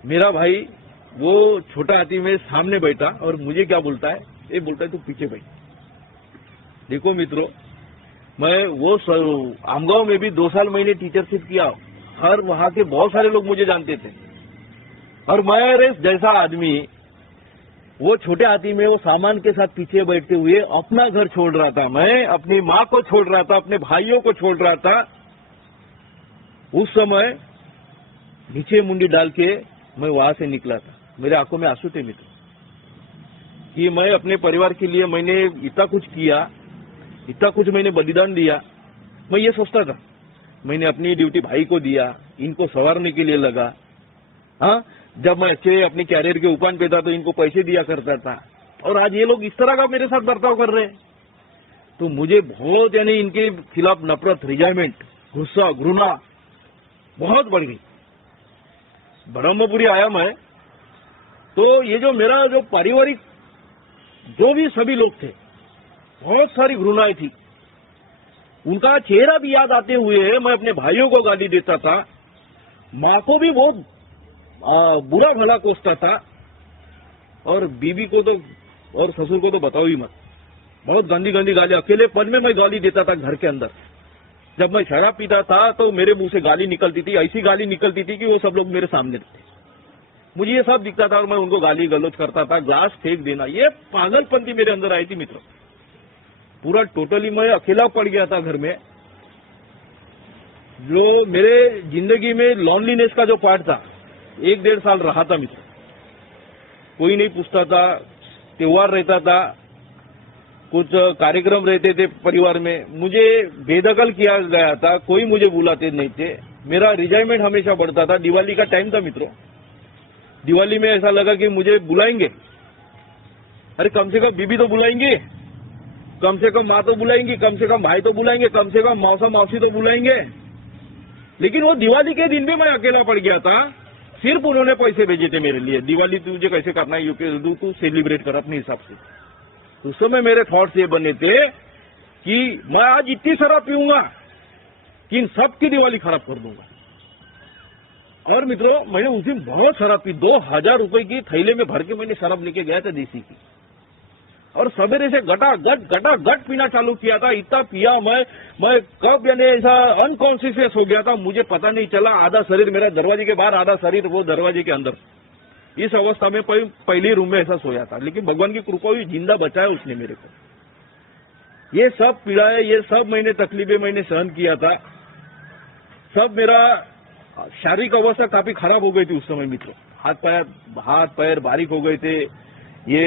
मेरा भाई वो छोटा हाथी में सामने बैठा और मुझे क्या बोलता है, ये बोलता है तू पीछे बैठ। देखो मित्रों, मैं वो आमगांव में भी 2 साल मैंने टीचरशिप किया, हर वहां के बहुत सारे लोग मुझे जानते थे, और मैं जैसा आदमी वो छोटे हाथी में वो सामान के साथ पीछे बैठते हुए अपना घर छोड़ रहा था, मैं अपनी माँ को छोड़ रहा था, अपने भाइयों को छोड़ रहा था। उस समय नीचे मुंडी डाल के मैं वहां से निकला था। मेरे आंखों में आंसू थे मित्र कि मैं अपने परिवार के लिए मैंने इतना कुछ किया, इतना कुछ मैंने बलिदान दिया। मैं ये सोचता था मैंने अपनी ड्यूटी भाई को दिया, इनको संवारने के लिए लगा। हाँ, जब मैं अच्छे अपने कैरियर के उपान पे था तो इनको पैसे दिया करता था, और आज ये लोग इस तरह का मेरे साथ बर्ताव कर रहे हैं। तो मुझे बहुत यानी इनके खिलाफ नफरत, रिजाइमेंट, गुस्सा, घृणा बहुत बढ़ गई। ब्रह्मपुरी आया मैं तो ये जो मेरा जो पारिवारिक जो भी सभी लोग थे, बहुत सारी घृणाएं थी। उनका चेहरा भी याद आते हुए मैं अपने भाइयों को गाली देता था, माँ को भी बहुत बुरा भला कोसता था, और बीबी को तो और ससुर को तो बताओ ही मत। बहुत गंदी गंदी गाली, अकेले पद में मैं गाली देता था घर के अंदर। जब मैं शराब पीता था तो मेरे मुंह से गाली निकलती थी, ऐसी गाली निकलती थी कि वो सब लोग मेरे सामने थे। मुझे ये सब दिखता था और मैं उनको गाली गलौज करता था, ग्लास फेंक देना। ये पागलपंती मेरे अंदर आई थी मित्र। पूरा टोटली मैं अकेला पड़ गया था घर में। जो मेरे जिंदगी में लॉनलीनेस का जो पार्ट था, 1-1.5 साल रहा था मित्र। कोई नहीं पूछता था, त्योहार रहता था, कुछ कार्यक्रम रहते थे परिवार में, मुझे बेदखल किया गया था, कोई मुझे बुलाते नहीं थे। मेरा रिजाइमेंट हमेशा बढ़ता था। दिवाली का टाइम था मित्रों, दिवाली में ऐसा लगा कि मुझे बुलाएंगे, अरे कम से कम बीबी तो बुलाएंगे, कम से कम माँ तो बुलाएंगी, कम से कम भाई तो बुलाएंगे, कम से कम मौसा मौसी तो बुलाएंगे। लेकिन वो दिवाली के दिन भी मैं अकेला पड़ गया था। सिर्फ उन्होंने पैसे भेजे थे मेरे लिए, दिवाली तुझे कैसे करना है यूके तू सेलिब्रेट कर अपने हिसाब से। उस समय मेरे थॉट्स ये बने थे कि मैं आज इतनी शराब पीऊंगा कि इन सबकी दिवाली खराब कर दूंगा। और मित्रों, मैंने उस दिन बहुत शराब पी। 2000 रुपए की थैले में भर के मैंने शराब लेके गया था देसी की, और सवेरे से गटा-गट पीना चालू किया था। इतना पिया मैं कब यानी ऐसा अनकॉन्शियस हो गया था मुझे पता नहीं चला। आधा शरीर मेरा दरवाजे के बाहर, आधा शरीर वो दरवाजे के अंदर। इस अवस्था में पहले रूम में ऐसा सोया था, लेकिन भगवान की कृपा हुई, जिंदा बचाया उसने मेरे को। ये सब पीड़ाएं, ये सब मैंने तकलीफें मैंने सहन किया था। सब मेरा शारीरिक अवस्था काफी खराब हो गई थी उस समय मित्रों। हाथ पैर बारीक हो गए थे, ये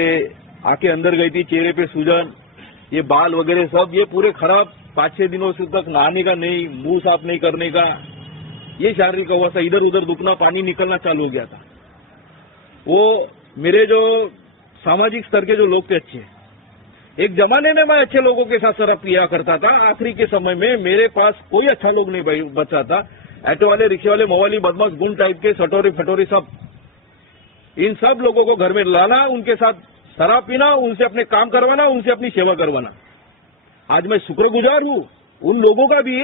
आंखें अंदर गई थी, चेहरे पे सूजन, ये बाल वगैरह सब ये पूरे खराब। 5-6 दिनों से तक नहाने का नहीं, मुंह साफ नहीं करने का, ये शारीरिक अवस्था, इधर उधर दुखना, पानी निकलना चालू हो गया था। वो मेरे जो सामाजिक स्तर के जो लोग थे अच्छे, एक जमाने में मैं अच्छे लोगों के साथ शराब पिया करता था। आखिरी के समय में मेरे पास कोई अच्छा लोग नहीं बचा था। ऑटो वाले, रिक्शे वाले, मवाली, बदमाश, गुंड टाइप के, सटोरी फटोरी सब, इन सब लोगों को घर में लाना, उनके साथ शराब पीना, उनसे अपने काम करवाना, उनसे अपनी सेवा करवाना। आज मैं शुक्रगुजार हूं उन लोगों का भी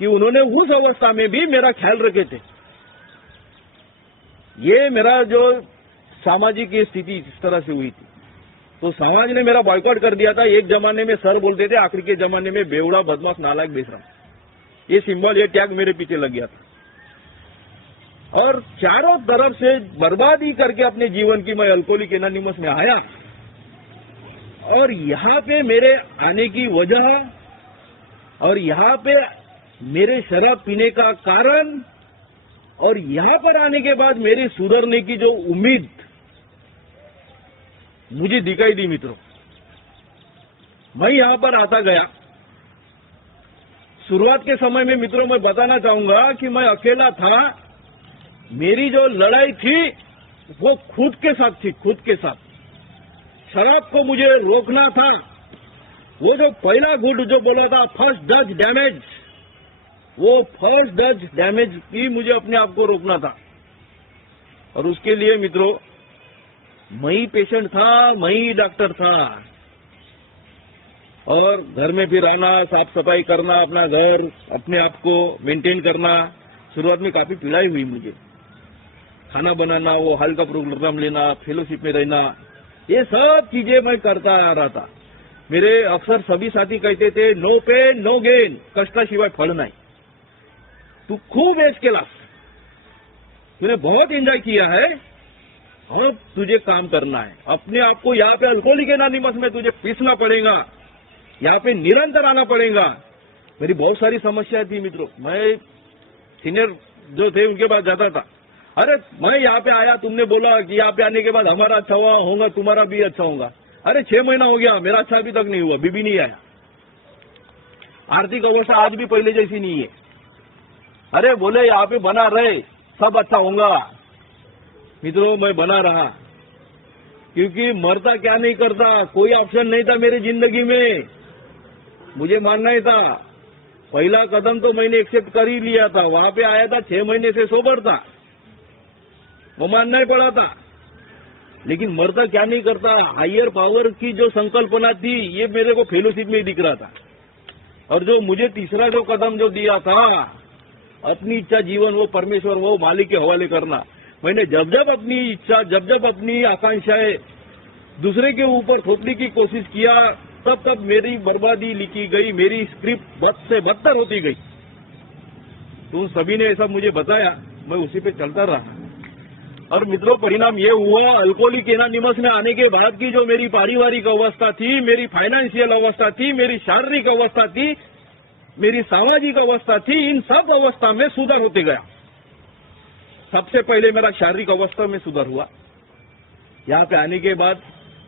कि उन्होंने उस अवस्था में भी मेरा ख्याल रखे थे। ये मेरा जो सामाजिक ये स्थिति इस तरह से हुई थी, तो समाज ने मेरा बॉयकॉट कर दिया था। एक जमाने में सर बोलते थे, आखिर के जमाने में बेवड़ा, बदमाश, नालायक, बेशरम, ये सिंबल, ये टैग मेरे पीछे लग गया था। और चारों तरफ से बर्बादी करके अपने जीवन की मैं अल्कोहलिक एनोनिमस में आया। और यहाँ पे मेरे आने की वजह और यहाँ पे मेरे शराब पीने का कारण और यहाँ पर आने के बाद मेरी सुधरने की जो उम्मीद मुझे दिखाई दी मित्रों। मैं यहाँ पर आता गया। शुरुआत के समय में मित्रों मैं बताना चाहूंगा कि मैं अकेला था। मेरी जो लड़ाई थी वो खुद के साथ थी, खुद के साथ। शराब को मुझे रोकना था। वो जो पहला गुड जो बोला था, फर्स्ट डज डैमेज, वो फर्स्ट डज डैमेज की मुझे अपने आप को रोकना था। और उसके लिए मित्रों मैं ही पेशेंट था, मैं ही डॉक्टर था। और घर में भी रहना, साफ सफाई करना, अपना घर, अपने आप को मेंटेन करना। शुरुआत में काफी पीड़ाई हुई मुझे। खाना बनाना, वो हॉल का प्रोग्राम लेना, फेलोशिप में रहना, ये सब चीजें मैं करता आ रहा था। मेरे अक्सर सभी साथी कहते थे, नो पेन नो गेन, कष्टाशिवाय फळ नाही। तू खूप एज केलास, तूने बहुत एंजॉय किया है, अब तुझे काम करना है। अपने आप को यहाँ पे अल्कोहलिक एनोनिमस में तुझे पीसना पड़ेगा, यहाँ पे निरंतर आना पड़ेगा। मेरी बहुत सारी समस्या थी मित्रों, मैं सीनियर जो थे उनके पास जाता था। अरे मैं यहाँ पे आया, तुमने बोला कि यहाँ पे आने के बाद हमारा अच्छा हुआ होगा, तुम्हारा भी अच्छा होगा। अरे 6 महीना हो गया, मेरा अच्छा अभी तक नहीं हुआ, बीबी नहीं आया। आर्थिक अवस्था आज भी पहले जैसी नहीं है। अरे बोले यहाँ पे बना रहे, सब अच्छा होगा। मित्रों मैं बना रहा, क्योंकि मरता क्या नहीं करता, कोई ऑप्शन नहीं था मेरी जिंदगी में। मुझे मानना ही था, पहला कदम तो मैंने एक्सेप्ट कर ही लिया था। वहां पे आया था, 6 महीने से सोबर था, वो मानना ही पड़ा था। लेकिन मरता क्या नहीं करता, हायर पावर की जो संकल्पना थी, ये मेरे को फेलोशिप में ही दिख रहा था। और जो मुझे तीसरा जो कदम जो दिया था, अपनी इच्छा जीवन वो परमेश्वर वो मालिक के हवाले करना, मैंने जब जब अपनी इच्छा, जब जब अपनी आकांक्षाएं दूसरे के ऊपर थोपने की कोशिश किया, तब तब मेरी बर्बादी लिखी गई, मेरी स्क्रिप्ट बद से बदतर होती गई। तो सभी ने ऐसा मुझे बताया, मैं उसी पे चलता रहा। और मित्रों परिणाम ये हुआ, अल्कोहलिक एनोनिमस में आने के बाद की जो मेरी पारिवारिक अवस्था थी, मेरी फाइनेंशियल अवस्था थी, मेरी शारीरिक अवस्था थी, मेरी सामाजिक अवस्था थी, इन सब अवस्था में सुधार होते गया। सबसे पहले मेरा शारीरिक अवस्था में सुधार हुआ। यहाँ पे आने के बाद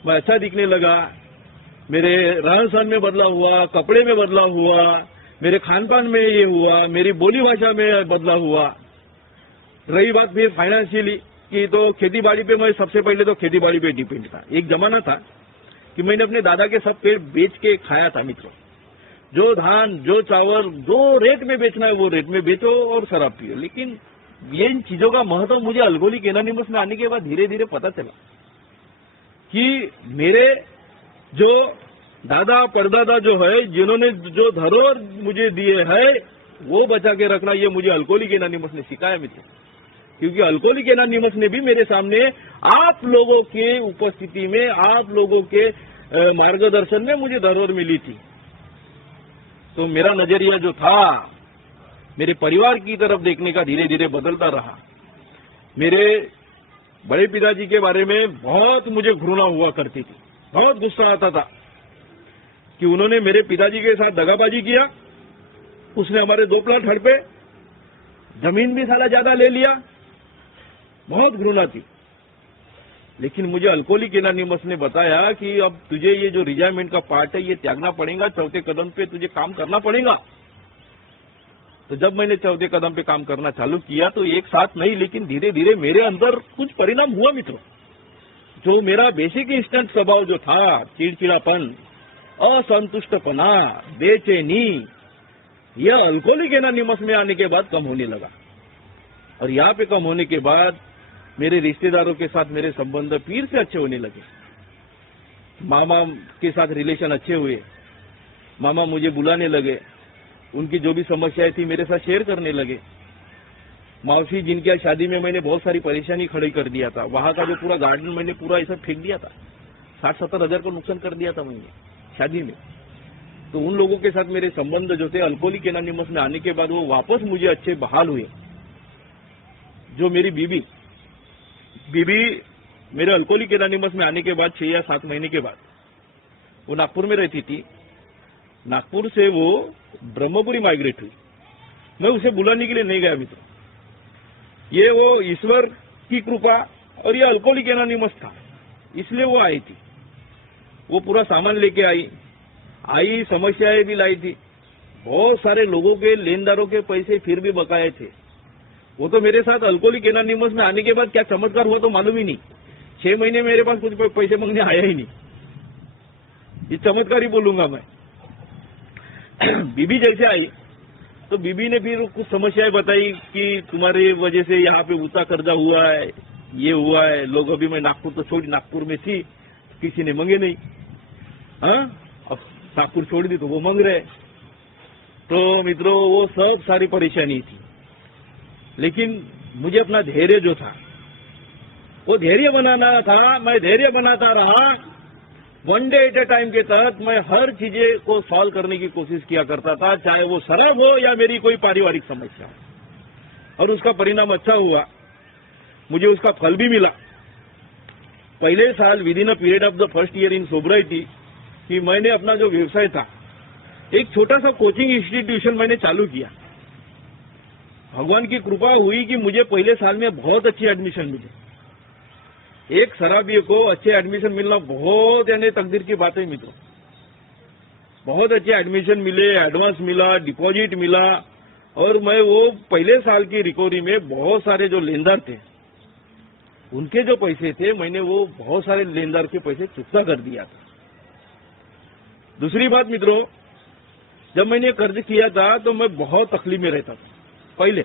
मैं अच्छा दिखने लगा, मेरे रहन सहन में बदलाव हुआ, कपड़े में बदलाव हुआ, मेरे खान पान में ये हुआ, मेरी बोली भाषा में बदलाव हुआ। रही बात फिर फाइनेंशियली की, तो खेती बाड़ी पे मैं सबसे पहले तो खेती बाड़ी पे डिपेंड था। एक जमाना था कि मैंने अपने दादा के सब पेड़ बेच के खाया था मित्रों। जो धान, जो चावल, जो रेट में बेचना है वो रेट में बेचो और शराब पियो। लेकिन ये इन चीजों का महत्व मुझे अल्कोहलिक एनोनिमस में आने के बाद धीरे धीरे पता चला कि मेरे जो दादा परदादा जो है, जिन्होंने जो धरोहर मुझे दिए है, वो बचा के रखना, ये मुझे अल्कोहलिक एनोनिमस ने सिखाया मित्र। क्योंकि अल्कोहलिक एनोनिमस ने भी मेरे सामने आप लोगों के उपस्थिति में, आप लोगों के मार्गदर्शन में मुझे धरोहर मिली थी। तो मेरा नजरिया जो था, मेरे परिवार की तरफ देखने का धीरे धीरे बदलता रहा। मेरे बड़े पिताजी के बारे में बहुत मुझे घृणा हुआ करती थी, बहुत गुस्सा आता था कि उन्होंने मेरे पिताजी के साथ दगाबाजी किया। उसने हमारे 2 प्लॉट हड़पे, जमीन भी साला ज्यादा ले लिया, बहुत घृणा थी। लेकिन मुझे अल्कोहलिक एनोनिमस ने बताया कि अब तुझे ये जो रिटायरमेंट का पार्ट है ये त्यागना पड़ेगा, चौथे कदम पे तुझे काम करना पड़ेगा। तो जब मैंने चौथे कदम पे काम करना चालू किया, तो एक साथ नहीं, लेकिन धीरे धीरे मेरे अंदर कुछ परिणाम हुआ मित्रों। जो मेरा बेसिक इंस्टेंट स्वभाव जो था, चिड़चिड़ापन, असंतुष्टपना, बेचैनी, यह अल्कोहलिक एनोनिमस में आने के बाद कम होने लगा। और यहाँ पे कम होने के बाद मेरे रिश्तेदारों के साथ मेरे संबंध फिर से अच्छे होने लगे। मामा के साथ रिलेशन अच्छे हुए, मामा मुझे बुलाने लगे, उनकी जो भी समस्याएं थी मेरे साथ शेयर करने लगे। मौसी जिनकी शादी में मैंने बहुत सारी परेशानी खड़ी कर दिया था, वहां का जो पूरा गार्डन मैंने पूरा ऐसा फेंक दिया था, 60-70 हजार का नुकसान कर दिया था मैंने शादी में। तो उन लोगों के साथ मेरे संबंध जो थे अल्कोहलिक एनोनिमस में आने के बाद वो वापस मुझे अच्छे बहाल हुए। जो मेरी बीबी मेरे अल्कोहलिक एनोनिमस में आने के बाद 6 या 7 महीने के बाद, वो नागपुर में रहती थी। नागपुर से वो ब्रह्मपुरी माइग्रेट हुई। मैं उसे बुलाने के लिए नहीं गया मित्र, ये वो ईश्वर की कृपा और ये अल्कोहलिक एनोनिमस था, इसलिए वो आई थी। वो पूरा सामान लेके आई, समस्याएं भी लाई थी। बहुत सारे लोगों के लेनदारों के पैसे फिर भी बकाए थे। वो तो मेरे साथ अल्कोहलिक एनोनिमस में आने के बाद क्या चमत्कार हुआ तो मालूम ही नहीं। 6 महीने मेरे पास कुछ पैसे मांगने आया ही नहीं, ये चमत्कार ही बोलूंगा मैं। बीबी जैसे आई तो बीबी ने फिर कुछ समस्याएं बताई कि तुम्हारे वजह से यहाँ पे ऊंचा कर्जा हुआ है, ये हुआ है। लोग अभी मैं नागपुर तो छोड़ी, नागपुर में थी, किसी ने मांगे नहीं। हाँ, अब नागपुर छोड़ दी तो वो मांग रहे। तो मित्रों वो सब सारी परेशानी थी। लेकिन मुझे अपना धैर्य जो था वो धैर्य बनाना था। मैं धैर्य बनाता रहा। 1 डे एट ए टाइम के तहत मैं हर चीजें को सॉल्व करने की कोशिश किया करता था, चाहे वो शराब हो या मेरी कोई पारिवारिक समस्या हो। और उसका परिणाम अच्छा हुआ। मुझे उसका फल भी मिला। पहले साल with in a period of the first year in sobriety कि मैंने अपना जो व्यवसाय था, एक छोटा सा कोचिंग इंस्टीट्यूशन मैंने चालू किया। भगवान की कृपा हुई कि मुझे पहले साल में बहुत अच्छी एडमिशन मिली। एक शराबी को अच्छे एडमिशन मिलना बहुत यानी तकदीर की बात है मित्रों। बहुत अच्छे एडमिशन मिले, एडवांस मिला, डिपॉजिट मिला, और मैं वो पहले साल की रिकवरी में बहुत सारे जो लेनदार थे उनके जो पैसे थे मैंने वो बहुत सारे लेनदार के पैसे चुकता कर दिया था। दूसरी बात मित्रों, जब मैंने कर्ज किया था तो मैं बहुत तकलीफ में रहता था। पहले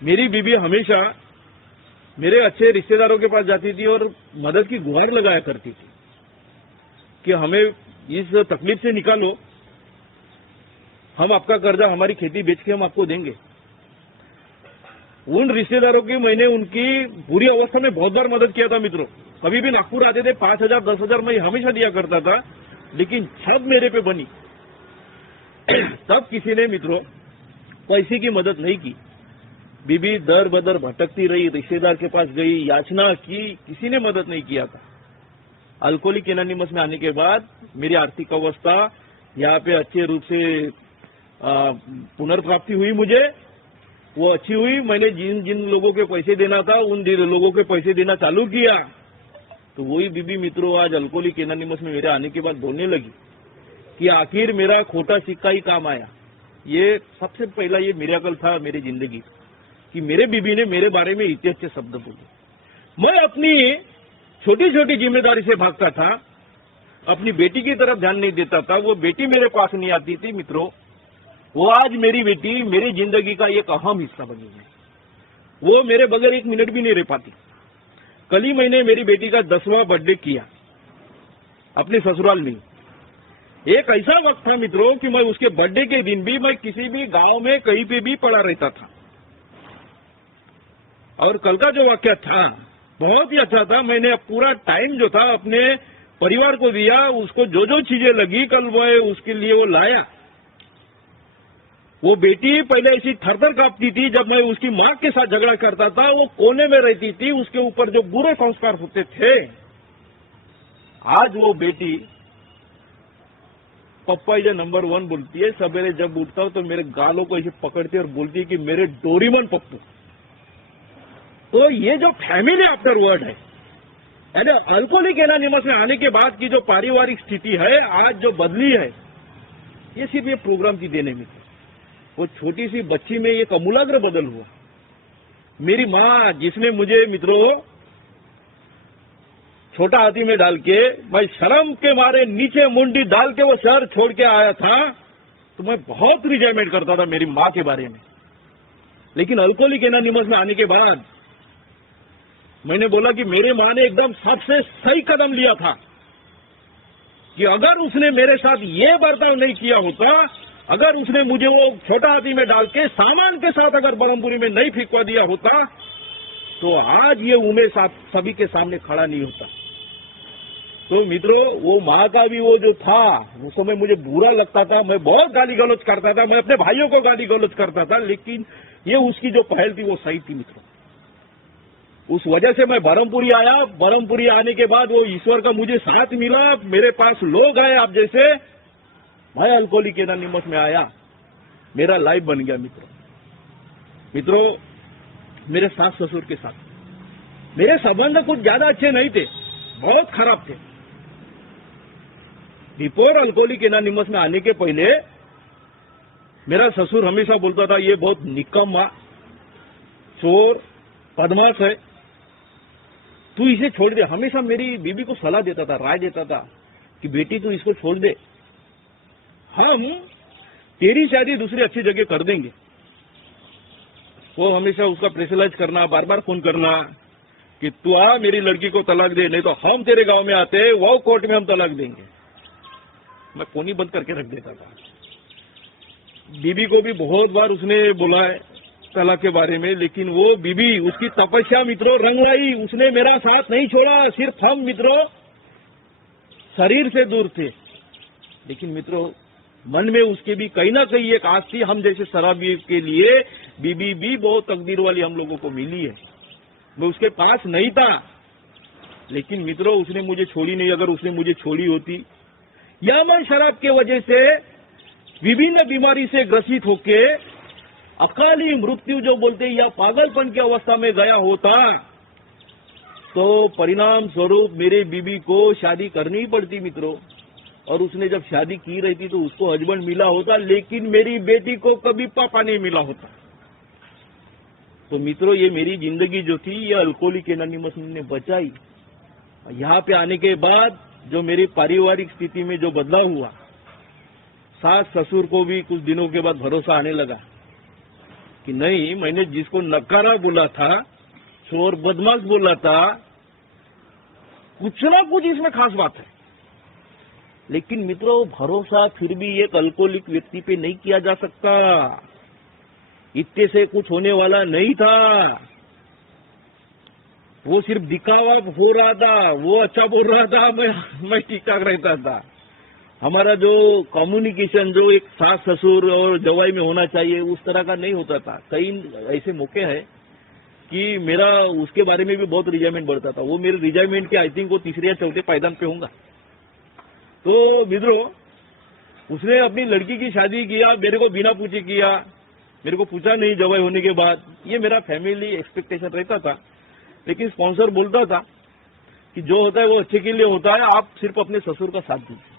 मेरी बीबी हमेशा मेरे अच्छे रिश्तेदारों के पास जाती थी और मदद की गुहार लगाया करती थी कि हमें इस तकलीफ से निकालो, हम आपका कर्जा हमारी खेती बेच के हम आपको देंगे। उन रिश्तेदारों की मैंने उनकी बुरी अवस्था में बहुत बार मदद किया था मित्रों। कभी भी नागपुर आते थे 5,000 10,000 मैं हमेशा दिया करता था, लेकिन छत मेरे पे बनी। तब किसी ने मित्रों पैसे की मदद नहीं की। बीबी दर बदर भटकती रही, रिश्तेदार के पास गई, याचना की, किसी ने मदद नहीं किया था। अल्कोहलिक एनोनिमस में आने के बाद मेरी आर्थिक अवस्था यहाँ पे अच्छे रूप से पुनर्प्राप्ति हुई। मुझे वो अच्छी हुई। मैंने जिन जिन लोगों के पैसे देना था उन लोगों के पैसे देना चालू किया। तो वही बीबी मित्रों आज अल्कोहलिक एनोनिमस में मेरे आने के बाद बोलने लगी कि आखिर मेरा खोटा सिक्का ही काम आया। ये सबसे पहला ये मिरेकल था मेरी जिंदगी कि मेरे बीबी ने मेरे बारे में इतने अच्छे शब्द बोले। मैं अपनी छोटी छोटी जिम्मेदारी से भागता था, अपनी बेटी की तरफ ध्यान नहीं देता था। वो बेटी मेरे पास नहीं आती थी मित्रों। वो आज मेरी बेटी मेरी जिंदगी का एक अहम हिस्सा बनी है। वो मेरे बगैर एक मिनट भी नहीं रह पाती। कल ही मैंने मेरी बेटी का 10वां बर्थडे किया अपने ससुराल में। एक ऐसा वक्त था मित्रों कि मैं उसके बर्थडे के दिन भी मैं किसी भी गांव में कहीं पे भी पड़ा रहता था। और कल का जो वाक्य था बहुत ही अच्छा था। मैंने पूरा टाइम जो था अपने परिवार को दिया। उसको जो जो चीजें लगी कल वो उसके लिए वो लाया। वो बेटी पहले ऐसी थरथर कांपती थी जब मैं उसकी मां के साथ झगड़ा करता था। वो कोने में रहती थी, उसके ऊपर जो बुरे संस्कार होते थे। आज वो बेटी पप्पा इज नंबर 1 बोलती है। सवेरे जब उठता हूं तो मेरे गालों को ऐसे पकड़ती है और बोलती है कि मेरे डोरीमन पप्पू। तो ये जो फैमिली आफ्टर वर्ड है, यानी अल्कोहलिक एनोनिमस में आने के बाद की जो पारिवारिक स्थिति है आज जो बदली है, ये सिर्फ ये प्रोग्राम की देने में थी। वो छोटी सी बच्ची में एक अमूलाग्र बदल हुआ। मेरी मां जिसने मुझे मित्रों छोटा हाथी में डाल के मैं शर्म के मारे नीचे मुंडी डाल के वो शहर छोड़ के आया था, तो मैं बहुत रिजाइमेंट करता था मेरी मां के बारे में। लेकिन अल्कोहलिक एनोनिमस में आने के बाद मैंने बोला कि मेरे मां ने एकदम सबसे सही कदम लिया था कि अगर उसने मेरे साथ ये बर्ताव नहीं किया होता, अगर उसने मुझे वो छोटा हाथी में डाल के सामान के साथ अगर बरमपुरी में नहीं फेंकवा दिया होता, तो आज ये उमेश सभी के सामने खड़ा नहीं होता। तो मित्रों वो माँ का भी वो जो था उस समय मुझे बुरा लगता था। मैं बहुत गाली गलौज करता था, मैं अपने भाइयों को गाली गलौज करता था, लेकिन ये उसकी जो पहल थी वो सही थी मित्रों। उस वजह से मैं बरमपुरी आया। बरमपुरी आने के बाद वो ईश्वर का मुझे साथ मिला। मेरे पास लोग आए आप जैसे। मैं अल्कोहलिक एनोनिमस में आया, मेरा लाइफ बन गया मित्रों। मेरे सास ससुर के साथ मेरे संबंध कुछ ज्यादा अच्छे नहीं थे, बहुत खराब थे। बिफोर अल्कोहलिक एनोनिमस में आने के पहले मेरा ससुर हमेशा बोलता था ये बहुत निकम्मा, चोर, बदमाश है, तू इसे छोड़ दे। हमेशा मेरी बीबी को सलाह देता था, राय देता था कि बेटी तू इसको छोड़ दे, हम तेरी शादी दूसरी अच्छी जगह कर देंगे। वो हमेशा उसका प्रेशराइज करना, बार बार फोन करना कि तू आ मेरी लड़की को तलाक दे, नहीं तो हम तेरे गांव में आते वो कोर्ट में हम तलाक देंगे। मैं फोन ही बंद करके रख देता था। बीबी को भी बहुत बार उसने बोला है तलाक के बारे में, लेकिन वो बीबी उसकी तपस्या मित्रों रंग लाई। उसने मेरा साथ नहीं छोड़ा। सिर्फ हम मित्रों शरीर से दूर थे, लेकिन मित्रों मन में उसके भी कहीं ना कहीं एक आस थी। हम जैसे शराबी के लिए बीबी भी बहुत तकदीर वाली हम लोगों को मिली है। मैं उसके पास नहीं था, लेकिन मित्रों उसने मुझे छोड़ी नहीं। अगर उसने मुझे छोड़ी होती या मैं शराब के वजह से विभिन्न बीमारी से ग्रसित होके अकाली मृत्यु जो बोलते हैं या पागलपन की अवस्था में गया होता, तो परिणाम स्वरूप मेरे बीबी को शादी करनी ही पड़ती मित्रों। और उसने जब शादी की रहती तो उसको हस्बैंड मिला होता, लेकिन मेरी बेटी को कभी पापा नहीं मिला होता। तो मित्रों ये मेरी जिंदगी जो थी ये अल्कोहलिक एनोनिमस ने बचाई। यहाँ पे आने के बाद जो मेरी पारिवारिक स्थिति में जो बदलाव हुआ, सास ससुर को भी कुछ दिनों के बाद भरोसा आने लगा कि नहीं, मैंने जिसको नकारा बोला था, चोर बदमाश बोला था, कुछ ना कुछ इसमें खास बात है। लेकिन मित्रों भरोसा फिर भी एक अल्कोहलिक व्यक्ति पे नहीं किया जा सकता। इतने से कुछ होने वाला नहीं था। वो सिर्फ दिखावा हो रहा था, वो अच्छा बोल रहा था, मैं ठीक-ठाक रहता था। हमारा जो कम्युनिकेशन जो एक सास ससुर और जवाई में होना चाहिए उस तरह का नहीं होता था। कई ऐसे मौके हैं कि मेरा उसके बारे में भी बहुत रिजाइमेंट बढ़ता था। वो मेरे रिजाइमेंट के आई थिंक वो तीसरे या चौथे पायदान पे होगा। तो मित्रों उसने अपनी लड़की की शादी किया, मेरे को बिना पूछे किया, मेरे को पूछा नहीं जवाई होने के बाद। ये मेरा फैमिली एक्सपेक्टेशन रहता था। लेकिन स्पॉन्सर बोलता था कि जो होता है वो अच्छे के लिए होता है, आप सिर्फ अपने ससुर का साथ दीजिए,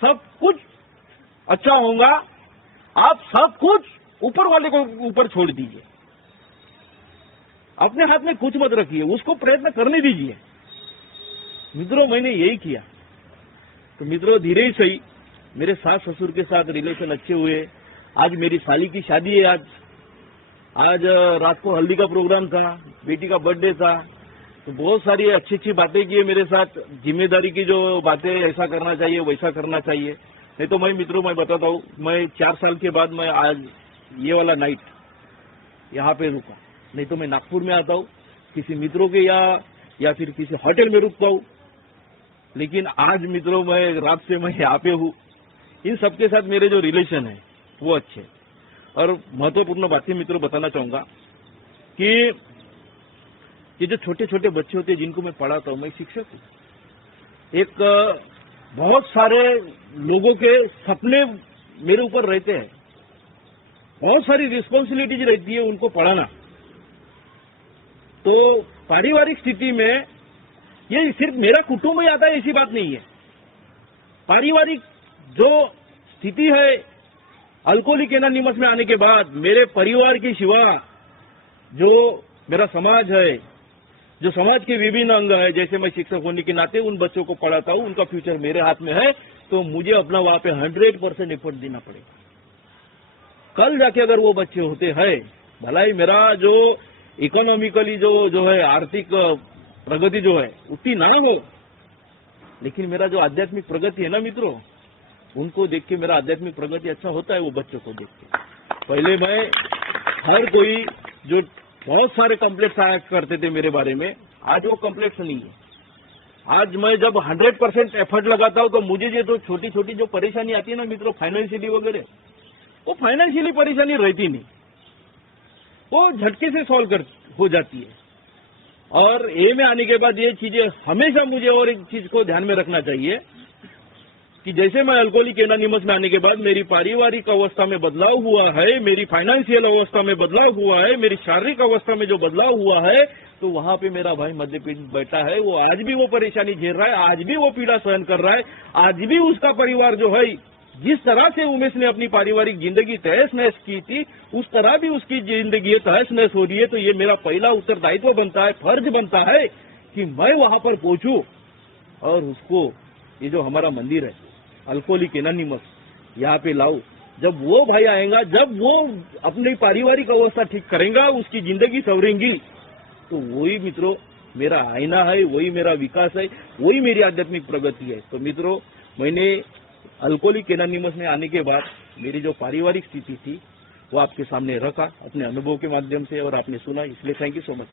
सब कुछ अच्छा होगा, आप सब कुछ ऊपर वाले को ऊपर छोड़ दीजिए, अपने हाथ में कुछ मत रखिए, उसको प्रयत्न करने दीजिए। मित्रों मैंने यही किया। तो मित्रों धीरे ही सही मेरे सास ससुर के साथ रिलेशन अच्छे हुए। आज मेरी साली की शादी है। आज रात को हल्दी का प्रोग्राम था, बेटी का बर्थडे था। तो बहुत सारी अच्छी अच्छी बातें की है मेरे साथ। जिम्मेदारी की जो बातें, ऐसा करना चाहिए वैसा करना चाहिए। नहीं तो मैं मित्रों मैं बताता हूँ, मैं 4 साल के बाद मैं आज ये वाला नाइट यहाँ पे रुका। नहीं तो मैं नागपुर में आता हूँ किसी मित्रों के या फिर किसी होटल में रुकता हूँ। लेकिन आज मित्रों मैं रात से मैं यहाँ पे हूँ। इन सबके साथ मेरे जो रिलेशन है वो अच्छे। और महत्वपूर्ण बातें मित्रों बताना चाहूंगा कि ये जो छोटे छोटे बच्चे होते हैं जिनको मैं पढ़ाता हूँ, मैं शिक्षक हूँ। एक बहुत सारे लोगों के सपने मेरे ऊपर रहते हैं, बहुत सारी रिस्पॉन्सिबिलिटीज रहती है उनको पढ़ाना। तो पारिवारिक स्थिति में ये सिर्फ मेरा कुटुंब ही आता है ऐसी बात नहीं है। पारिवारिक जो स्थिति है अल्कोहलिक एनोनिमस में आने के बाद मेरे परिवार के सिवा जो मेरा समाज है, जो समाज के विभिन्न अंग है, जैसे मैं शिक्षक होने के नाते उन बच्चों को पढ़ाता हूं, उनका फ्यूचर मेरे हाथ में है। तो मुझे अपना वहां पे 100% एफर्ट देना पड़ेगा। कल जाके अगर वो बच्चे होते हैं, भला ही मेरा जो इकोनॉमिकली जो है आर्थिक प्रगति जो है उतनी ना हो, लेकिन मेरा जो आध्यात्मिक प्रगति है ना मित्रों, उनको देख के मेरा आध्यात्मिक प्रगति अच्छा होता है। वो बच्चों को देख के पहले मैं हर कोई जो बहुत सारे कॉम्प्लेक्स आया करते थे मेरे बारे में, आज वो कॉम्प्लेक्स नहीं है। आज मैं जब 100% एफर्ट लगाता हूं तो मुझे ये तो छोटी छोटी जो परेशानी आती है ना मित्रों, फाइनेंशियली वगैरह, वो फाइनेंशियली परेशानी रहती नहीं, वो झटके से सॉल्व हो जाती है। और ए में आने के बाद ये चीजें हमेशा मुझे और एक चीज को ध्यान में रखना चाहिए कि जैसे मैं अल्कोहलिक एनोनिमस में आने के बाद मेरी पारिवारिक अवस्था में बदलाव हुआ है, मेरी फाइनेंशियल अवस्था में बदलाव हुआ है, मेरी शारीरिक अवस्था में जो बदलाव हुआ है, तो वहां पे मेरा भाई मध्यप्रदेश बैठा है। वो आज भी वो परेशानी झेल रहा है, आज भी वो पीड़ा सहन कर रहा है, आज भी उसका परिवार जो है जिस तरह से उमेश ने अपनी पारिवारिक जिंदगी तहस नहस की थी, उस तरह भी उसकी जिंदगी तहस नहस हो रही है। तो ये मेरा पहला उत्तरदायित्व बनता है, फर्ज बनता है कि मैं वहां पर पहुंचूं और उसको ये जो हमारा मंदिर है अल्कोहलिक एनोनिमस यहाँ पे लाऊं। जब वो भाई आएगा, जब वो अपनी पारिवारिक अवस्था ठीक करेगा, उसकी जिंदगी संवरेंगी, तो वही मित्रों मेरा आईना है, वही मेरा विकास है, वही मेरी आध्यात्मिक प्रगति है। तो मित्रों मैंने अल्कोहलिक एनोनिमस में आने के बाद मेरी जो पारिवारिक स्थिति थी वो आपके सामने रखा अपने अनुभव के माध्यम से, और आपने सुना, इसलिए थैंक यू सो मच।